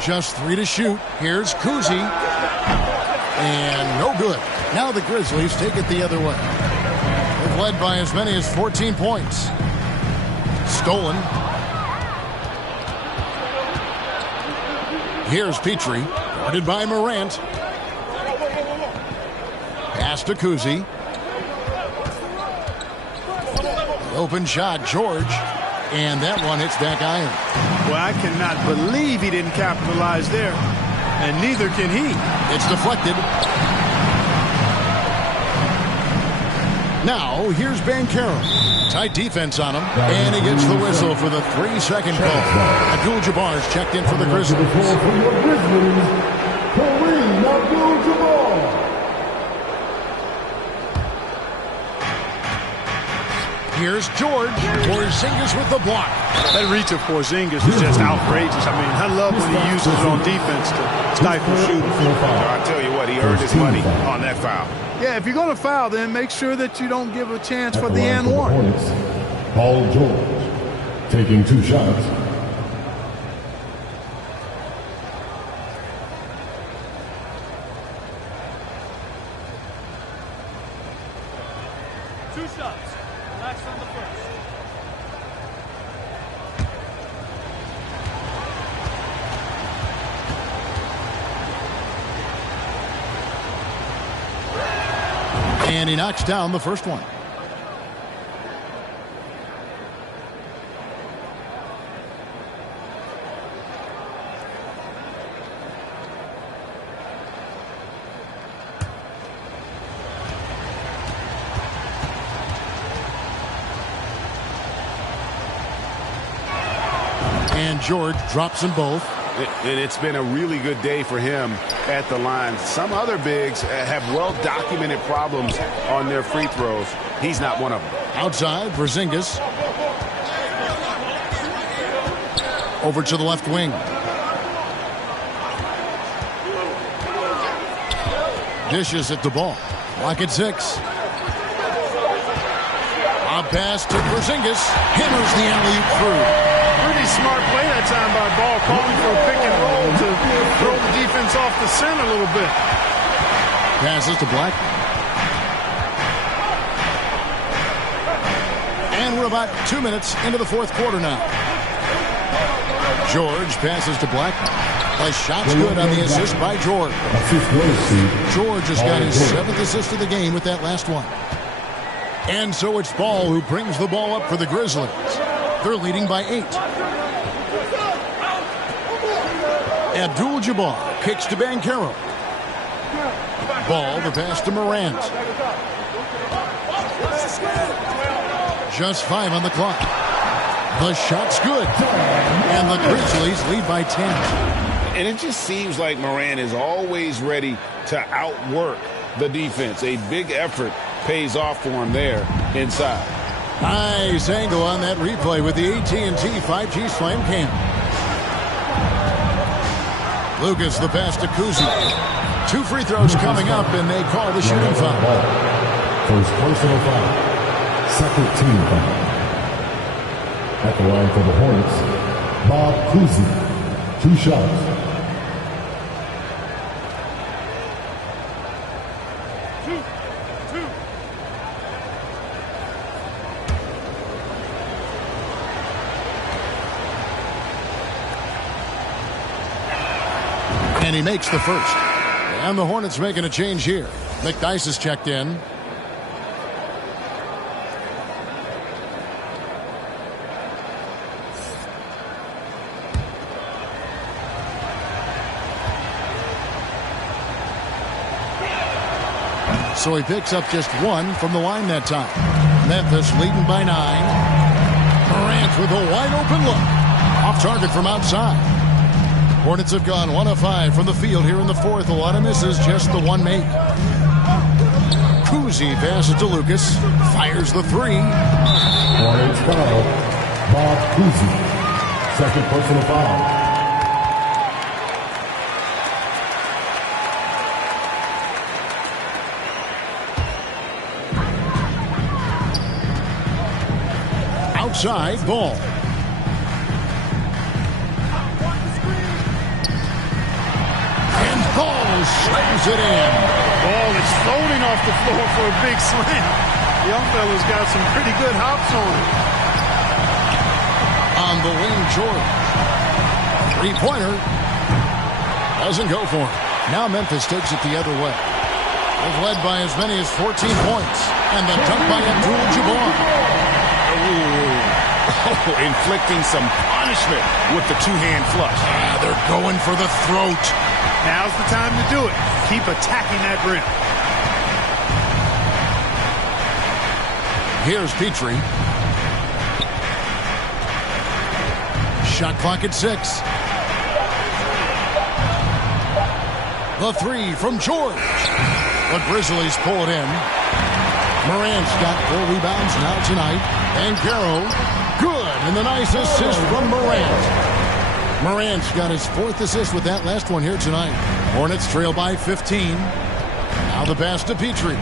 Just 3 to shoot. Here's Kuzi. And no good. Now the Grizzlies take it the other way. They've led by as many as 14 points. Stolen. Here's Petrie. Guarded by Morant. Pass to Kuzi. Open shot, George. And that one hits back iron. Well, I cannot believe he didn't capitalize there, and neither can he. It's deflected. Now, here's Banchero. Tight defense on him, and he gets the whistle for the 3-second call. Abdul-Jabbar is checked in for the Grizzlies. Kareem Abdul-Jabbar. Here's George. Porzingis with the block. That reach of Porzingis is just outrageous. I mean, I love when he uses it on defense to stifle shooters. I'll tell you what, he earned his money on that foul. Yeah, if you're going to foul, then make sure that you don't give a chance for the and one. Paul George taking 2 shots. And he knocks down the first one. And George drops them both. And it's been a really good day for him at the line. Some other bigs have well-documented problems on their free throws. He's not one of them. Outside, Porzingis. Over to the left wing. Dishes at the ball. Lock at 6. A pass to Porzingis. Hammers the alley-oop through. Pretty smart play that time by Ball, calling for a pick and roll to throw the defense off the scent a little bit. Passes to Black. And we're about 2 minutes into the fourth quarter now. George passes to Black. The shot's good on the assist by George. George has got his 7th assist of the game with that last one. And so it's Ball who brings the ball up for the Grizzlies. They're leading by 8. Abdul-Jabbar kicks to Banchero. Ball, the pass to Morant. Just 5 on the clock. The shot's good. And the Grizzlies lead by 10. And it just seems like Morant is always ready to outwork the defense. A big effort pays off for him there inside. Nice angle on that replay with the AT&T 5G Slam Cam. Lucas, the pass to Kuzi. 2 free throws coming up, and they call the shooting foul. First personal foul. Second team foul. At the line for the Hornets, Bob Cousy. 2 shots. And he makes the first. And the Hornets making a change here. McDyess is checked in. So he picks up just 1 from the line that time. Memphis leading by 9. Morant with a wide open look. Off target from outside. Hornets have gone 1 of 5 from the field here in the fourth. A lot of misses, just the 1 make. Kuzi passes to Lucas. Fires the 3. Hornets foul. Bob Cousy. Second personal foul. Outside, Ball. Ball slams it in. Ball is floating off the floor for a big slam. Young fella's got some pretty good hops on it. On the wing, George. 3-pointer. Doesn't go for him. Now Memphis takes it the other way. They've led by as many as 14 points. And the dunk by Abdul-Jabbar. Oh, inflicting some punishment with the two-hand flush. They're going for the throat. Now's the time to do it. Keep attacking that rim. Here's Petrie. Shot clock at 6. The three from George. The Grizzlies pull it in. Morant's got 4 rebounds now tonight. And Banchero, good. And the nice assist from Morant. Morant's got his 4th assist with that last one here tonight. Hornets trail by 15. Now the pass to Petrie.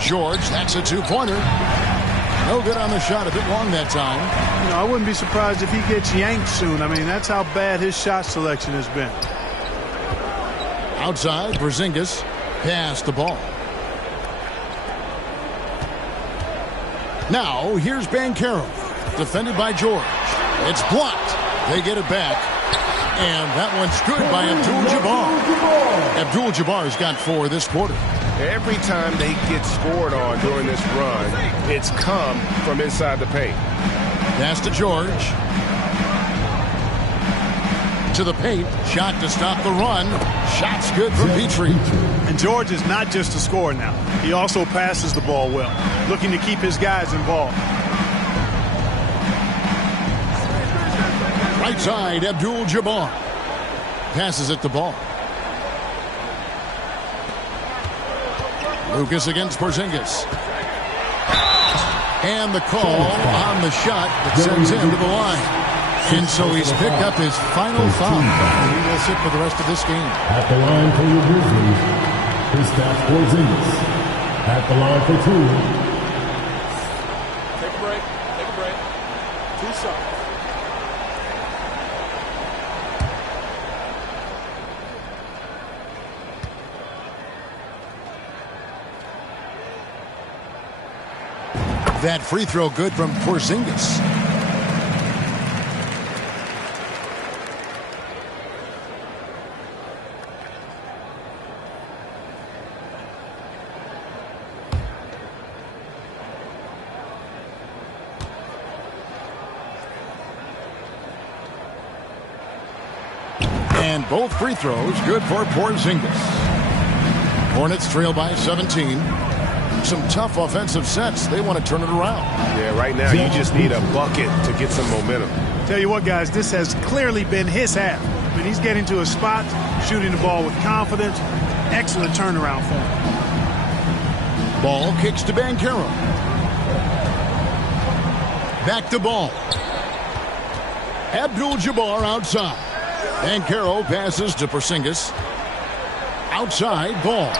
George, that's a 2-pointer. No good on the shot, a bit long that time. You know, I wouldn't be surprised if he gets yanked soon. I mean, that's how bad his shot selection has been. Outside, Porzingis passed the ball. Now, here's Banchero, defended by George. It's blocked. They get it back. And that one's good by Abdul-Jabbar. Abdul-Jabbar's got 4 this quarter. Every time they get scored on during this run, it's come from inside the paint. Pass to George. To the paint. Shot to stop the run. Shot's good from Petrie. And George is not just a scorer now. He also passes the ball well, looking to keep his guys involved. Right side, Abdul-Jabbar. Passes it the ball. Lucas against Porzingis. And the call on the shot that sends him to the line. And so he's picked up his final foul. And he will sit for the rest of this game. At the line for your Grizzlies, Kristaps Porzingis. At the line for 2. Take a break. Take a break. 2 shots. That free throw good from Porzingis. And both free throws good for Porzingis. Hornets trail by 17. Some tough offensive sets. They want to turn it around. Yeah, right now you just need a bucket to get some momentum. Tell you what, guys, this has clearly been his half. I mean, he's getting to a spot, shooting the ball with confidence. Excellent turnaround for him. Ball kicks to Banchero. Back to ball. Abdul-Jabbar outside. Banchero passes to Porzingis. Outside ball.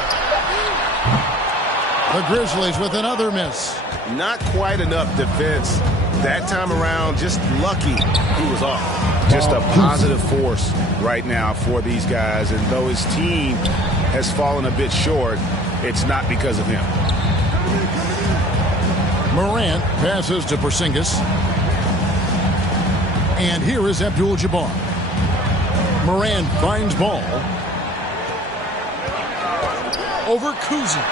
The Grizzlies with another miss. Not quite enough defense. That time around, just lucky he was off. Just a positive force right now for these guys. And though his team has fallen a bit short, it's not because of him. Morant passes to Porzingis. And here is Abdul-Jabbar. Morant finds ball. Over Kuzi.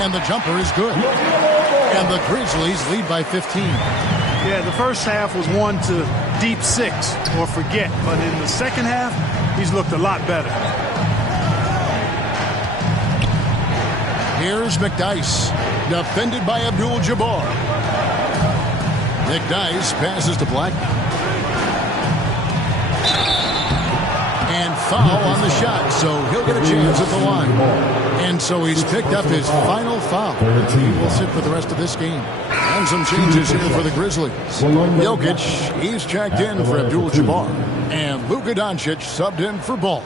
And the jumper is good. And the Grizzlies lead by 15. Yeah, the first half was one to deep 6 or forget. But in the second half, he's looked a lot better. Here's McDyess. Defended by Abdul-Jabbar. McDyess passes to Blackman. And foul on the shot, so he'll get a chance at the line. And so he's picked up his final foul. He will sit for the rest of this game. And some changes here for the Grizzlies. Jokic, he's checked in for Abdul-Jabbar. And Luka Doncic subbed in for Ball.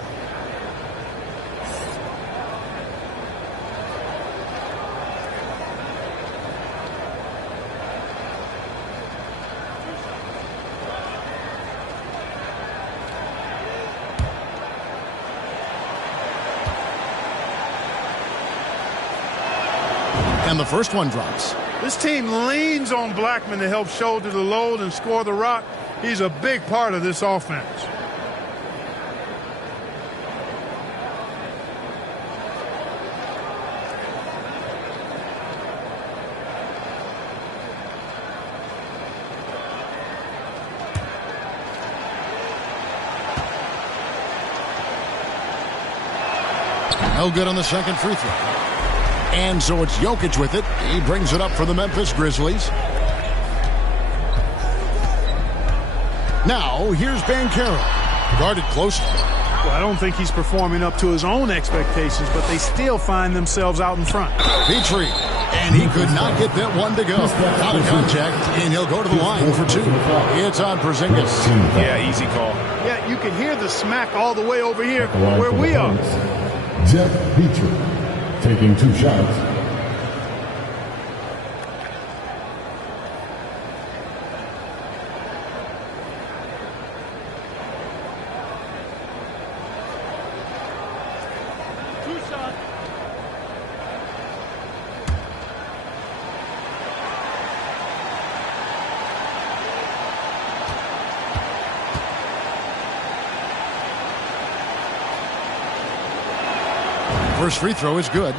And the first one drops. This team leans on Blackman to help shoulder the load and score the rock. He's a big part of this offense. No good on the second free throw. And so it's Jokic with it. He brings it up for the Memphis Grizzlies. Now, here's Banchero. Guarded closely. Well, I don't think he's performing up to his own expectations, but they still find themselves out in front. Petrie. And he could not get that one to go. Out of contact, and he'll go to the line for two. It's on Porzingis. Yeah, easy call. Yeah, you can hear the smack all the way over here where we are. Jeff Petrie taking 2 shots. First free throw is good.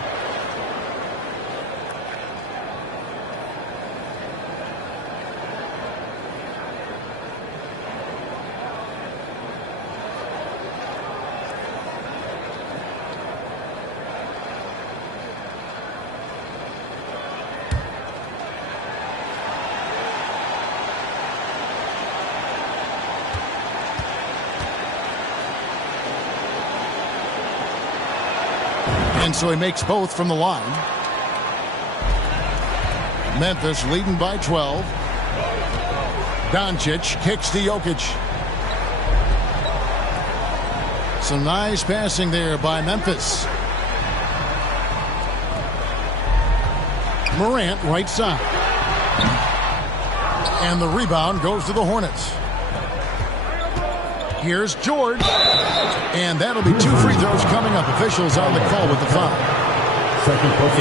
And so he makes both from the line. Memphis leading by 12. Doncic kicks to Jokic. Some nice passing there by Memphis. Morant right side. And the rebound goes to the Hornets. Here's George. And that'll be 2 free throws coming up. Officials on the call with the foul.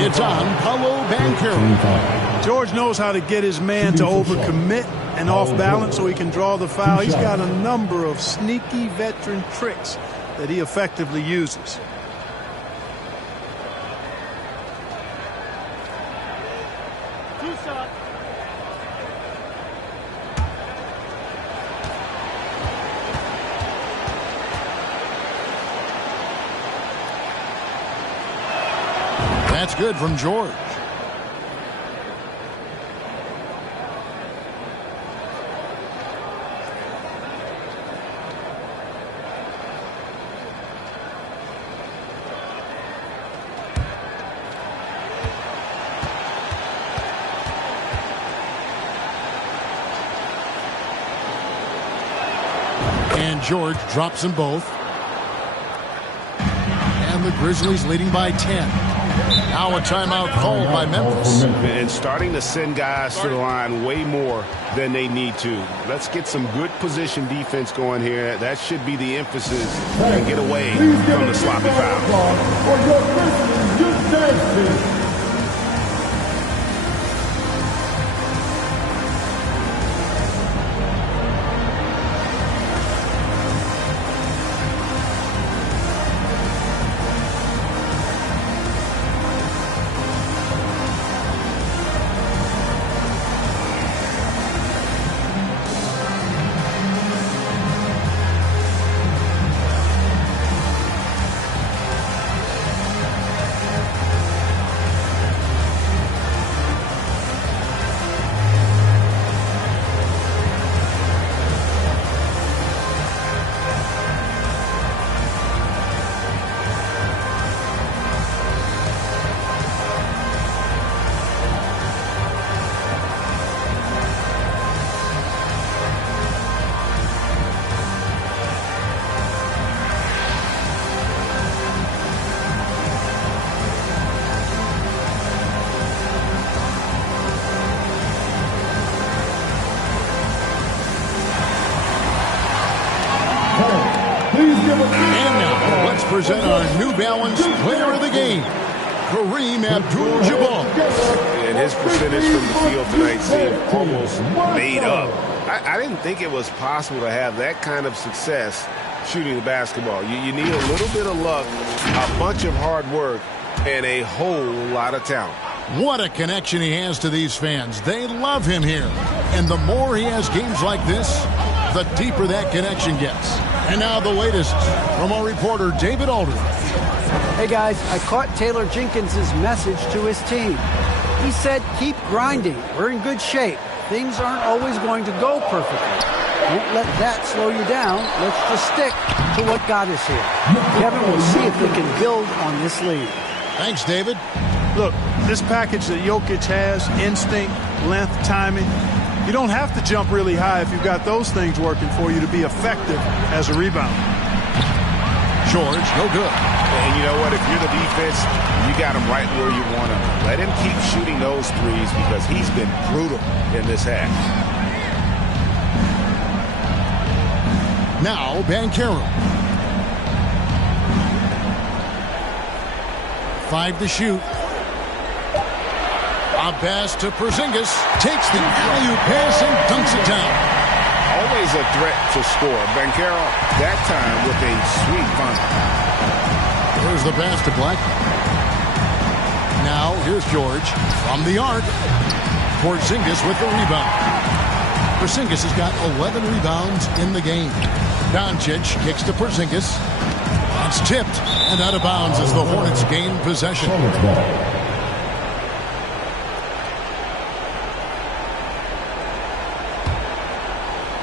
It's on Paolo Banchero. George knows how to get his man to overcommit and off balance so he can draw the foul. He's got a number of sneaky veteran tricks that he effectively uses. That's good from George. And George drops them both. And the Grizzlies leading by 10. Now a timeout called by Memphis. And starting to send guys to the line way more than they need to. Let's get some good position defense going here. That should be the emphasis and get away from the sloppy foul. And now, let's present our New Balance Player of the Game, Kareem Abdul-Jabbar. And his percentage from the field tonight seemed almost made up. I didn't think it was possible to have that kind of success shooting the basketball. You need a little bit of luck, a bunch of hard work, and a whole lot of talent. What a connection he has to these fans. They love him here. And the more he has games like this, the deeper that connection gets. And now the latest from our reporter, David Aldridge. Hey guys, I caught Taylor Jenkins' message to his team. He said, keep grinding. We're in good shape. Things aren't always going to go perfectly. Don't let that slow you down. Let's just stick to what got us here. Kevin, we'll see if they can build on this lead. Thanks, David. Look, this package that Jokic has, instinct, length, timing, you don't have to jump really high if you've got those things working for you to be effective as a rebounder. George, no good. And you know what? If you're the defense, you got him right where you want him. Let him keep shooting those threes because he's been brutal in this half. Now, Banchero. 5 to shoot. A pass to Porzingis. Takes the alley-oop pass and dunks it down. Always a threat to score. Banchero, that time with a sweet punt. There's the pass to Black. Now, here's George from the arc. Porzingis with the rebound. Porzingis has got 11 rebounds in the game. Doncic kicks to Porzingis. It's tipped and out of bounds as the Hornets gain possession.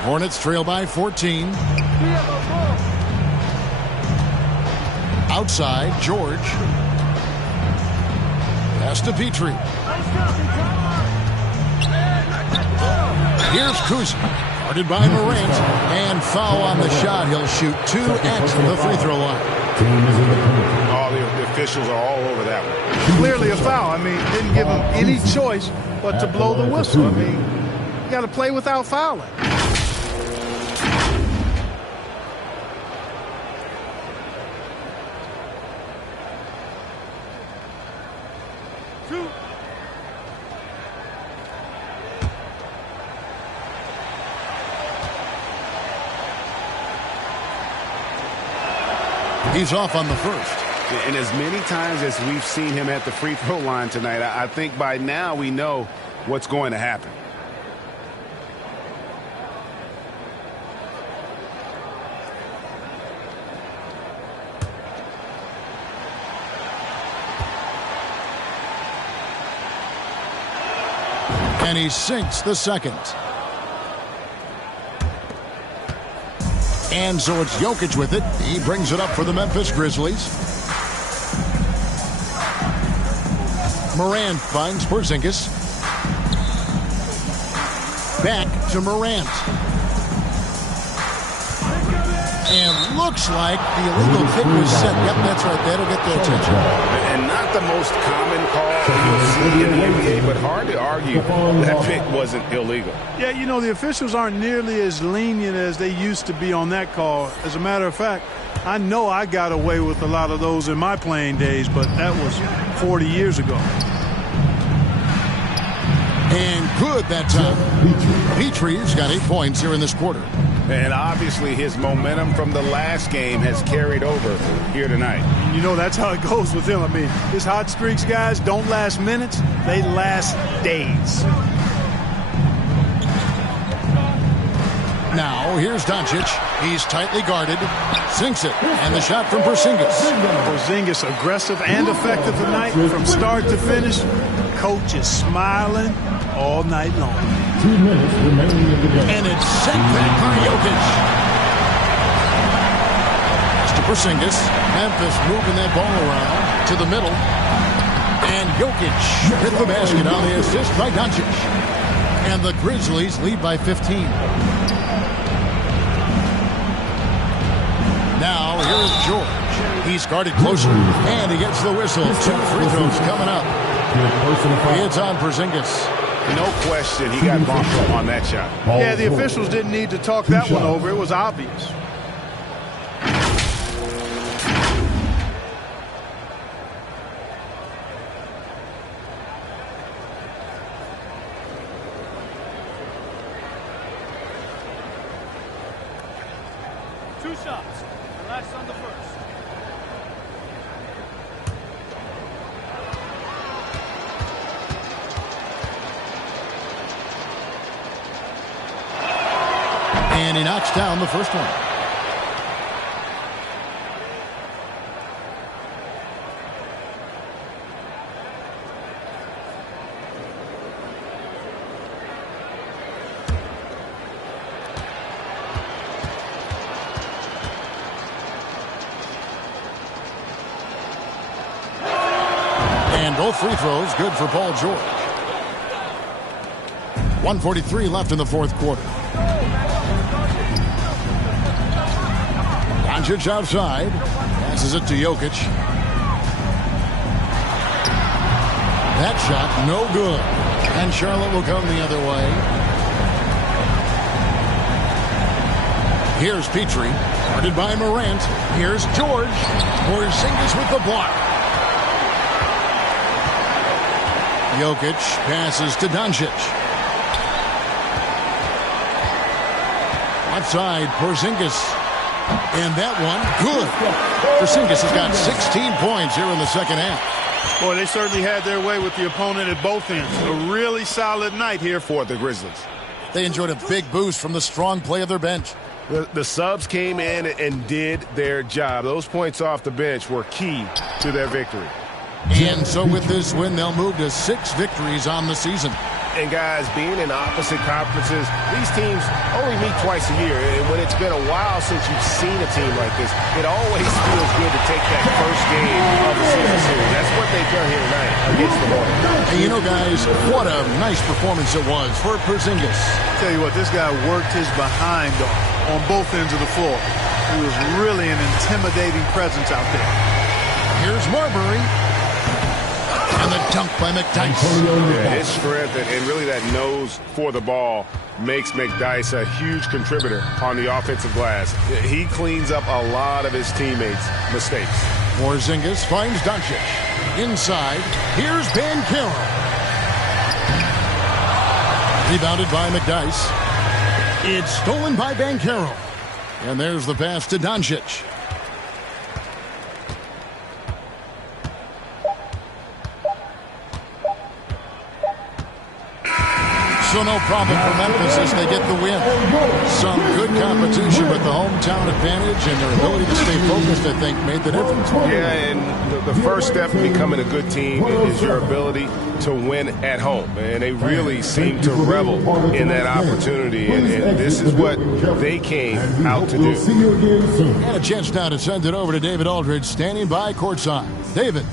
Hornets trail by 14. Outside, George. Pass to Petrie. Here's Kuzi. Guarded by Morant. And foul on the shot. He'll shoot 2 at the free throw line. Oh, the officials are all over that one. Clearly a foul. I mean, didn't give him any choice but to blow the whistle. I mean, you got to play without fouling. He's off on the first. And as many times as we've seen him at the free throw line tonight, I think by now we know what's going to happen. And he sinks the second. And so it's Jokic with it. He brings it up for the Memphis Grizzlies. Morant finds Porzingis. Back to Morant. And looks like the illegal kick was set. Yep, that's right. That'll get their attention. And not the most common call you'll see in the NBA, but hard to argue that pick wasn't illegal. Yeah, you know, the officials aren't nearly as lenient as they used to be on that call. As a matter of fact, I know I got away with a lot of those in my playing days, but that was 40 years ago. And good that time. Petrie's got 8 points here in this quarter. And obviously his momentum from the last game has carried over here tonight. You know, that's how it goes with him. I mean, his hot streaks, guys, don't last minutes. They last days. Now, here's Doncic. He's tightly guarded. Sinks it. And the shot from Porzingis. Porzingis aggressive and effective tonight from start to finish. Coach is smiling all night long. 2 minutes remaining in the game. And it's sent back by Jokic. It's to Porzingis. Memphis moving that ball around to the middle. And Jokic with the basket on the assist by Doncic. And the Grizzlies lead by 15. Now, here's George. He's guarded closer. And he gets the whistle. 2 free throws coming up. It's on Porzingis. No question he got bumped on that shot. Yeah, the officials didn't need to talk that one over. It was obvious. Two shots. Last on the first. And he knocks down the first one. And both free throws good for Paul George. 1:43 left in the fourth quarter. Doncic outside. Passes it to Jokic. That shot no good. And Charlotte will come the other way. Here's Petrie. Guarded by Morant. Here's George. Porzingis with the block. Jokic passes to Doncic. Outside, Porzingis. And that one, good. Porzingis has got 16 points here in the second half. Boy, they certainly had their way with the opponent at both ends. A really solid night here for the Grizzlies. They enjoyed a big boost from the strong play of their bench. The subs came in and did their job. Those points off the bench were key to their victory. And so with this win, they'll move to 6 victories on the season. And guys, being in opposite conferences, these teams only meet twice a year. And when it's been a while since you've seen a team like this, it always feels good to take that first game of the season. That's what they've done here tonight against the Hornets. And you know, guys, what a nice performance it was for Porzingis. Tell you what, this guy worked his behind off on both ends of the floor. He was really an intimidating presence out there. Here's Marbury. And the dunk by McDyess. Yeah, his strength and really that nose for the ball makes McDyess a huge contributor on the offensive glass. He cleans up a lot of his teammates' mistakes. Porzingis finds Doncic. Inside, here's Banchero. Rebounded by McDyess. It's stolen by Banchero. And there's the pass to Doncic. So no problem for Memphis as they get the win. Some good competition, but the hometown advantage and their ability to stay focused, I think, made the difference. Yeah, and the first step in becoming a good team is your ability to win at home. And they really seem to revel in that opportunity. And this is what they came out to do. And a chance now to send it over to David Aldridge, standing by courtside. David.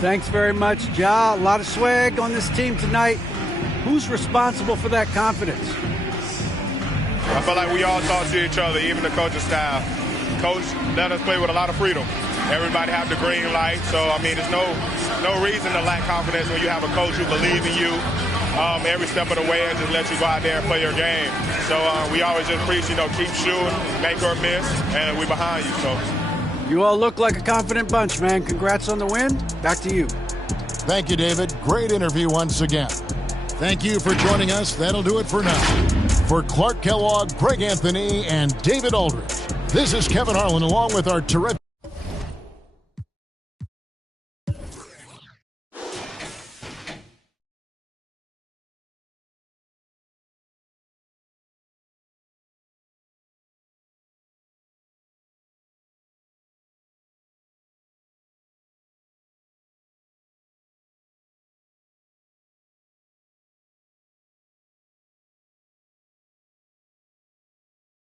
Thanks very much, Ja. A lot of swag on this team tonight. Who's responsible for that confidence? I feel like we all talk to each other, even the coaching staff. Coach let us play with a lot of freedom. Everybody have the green light, so I mean, there's no reason to lack confidence when you have a coach who believes in you every step of the way and just let you go out there and play your game. So we always just preach, keep shooting, make or miss, and we behind you. So you all look like a confident bunch, man. Congrats on the win. Back to you. Thank you, David. Great interview once again. Thank you for joining us. That'll do it for now. For Clark Kellogg, Greg Anthony, and David Aldridge, this is Kevin Harlan along with our terrific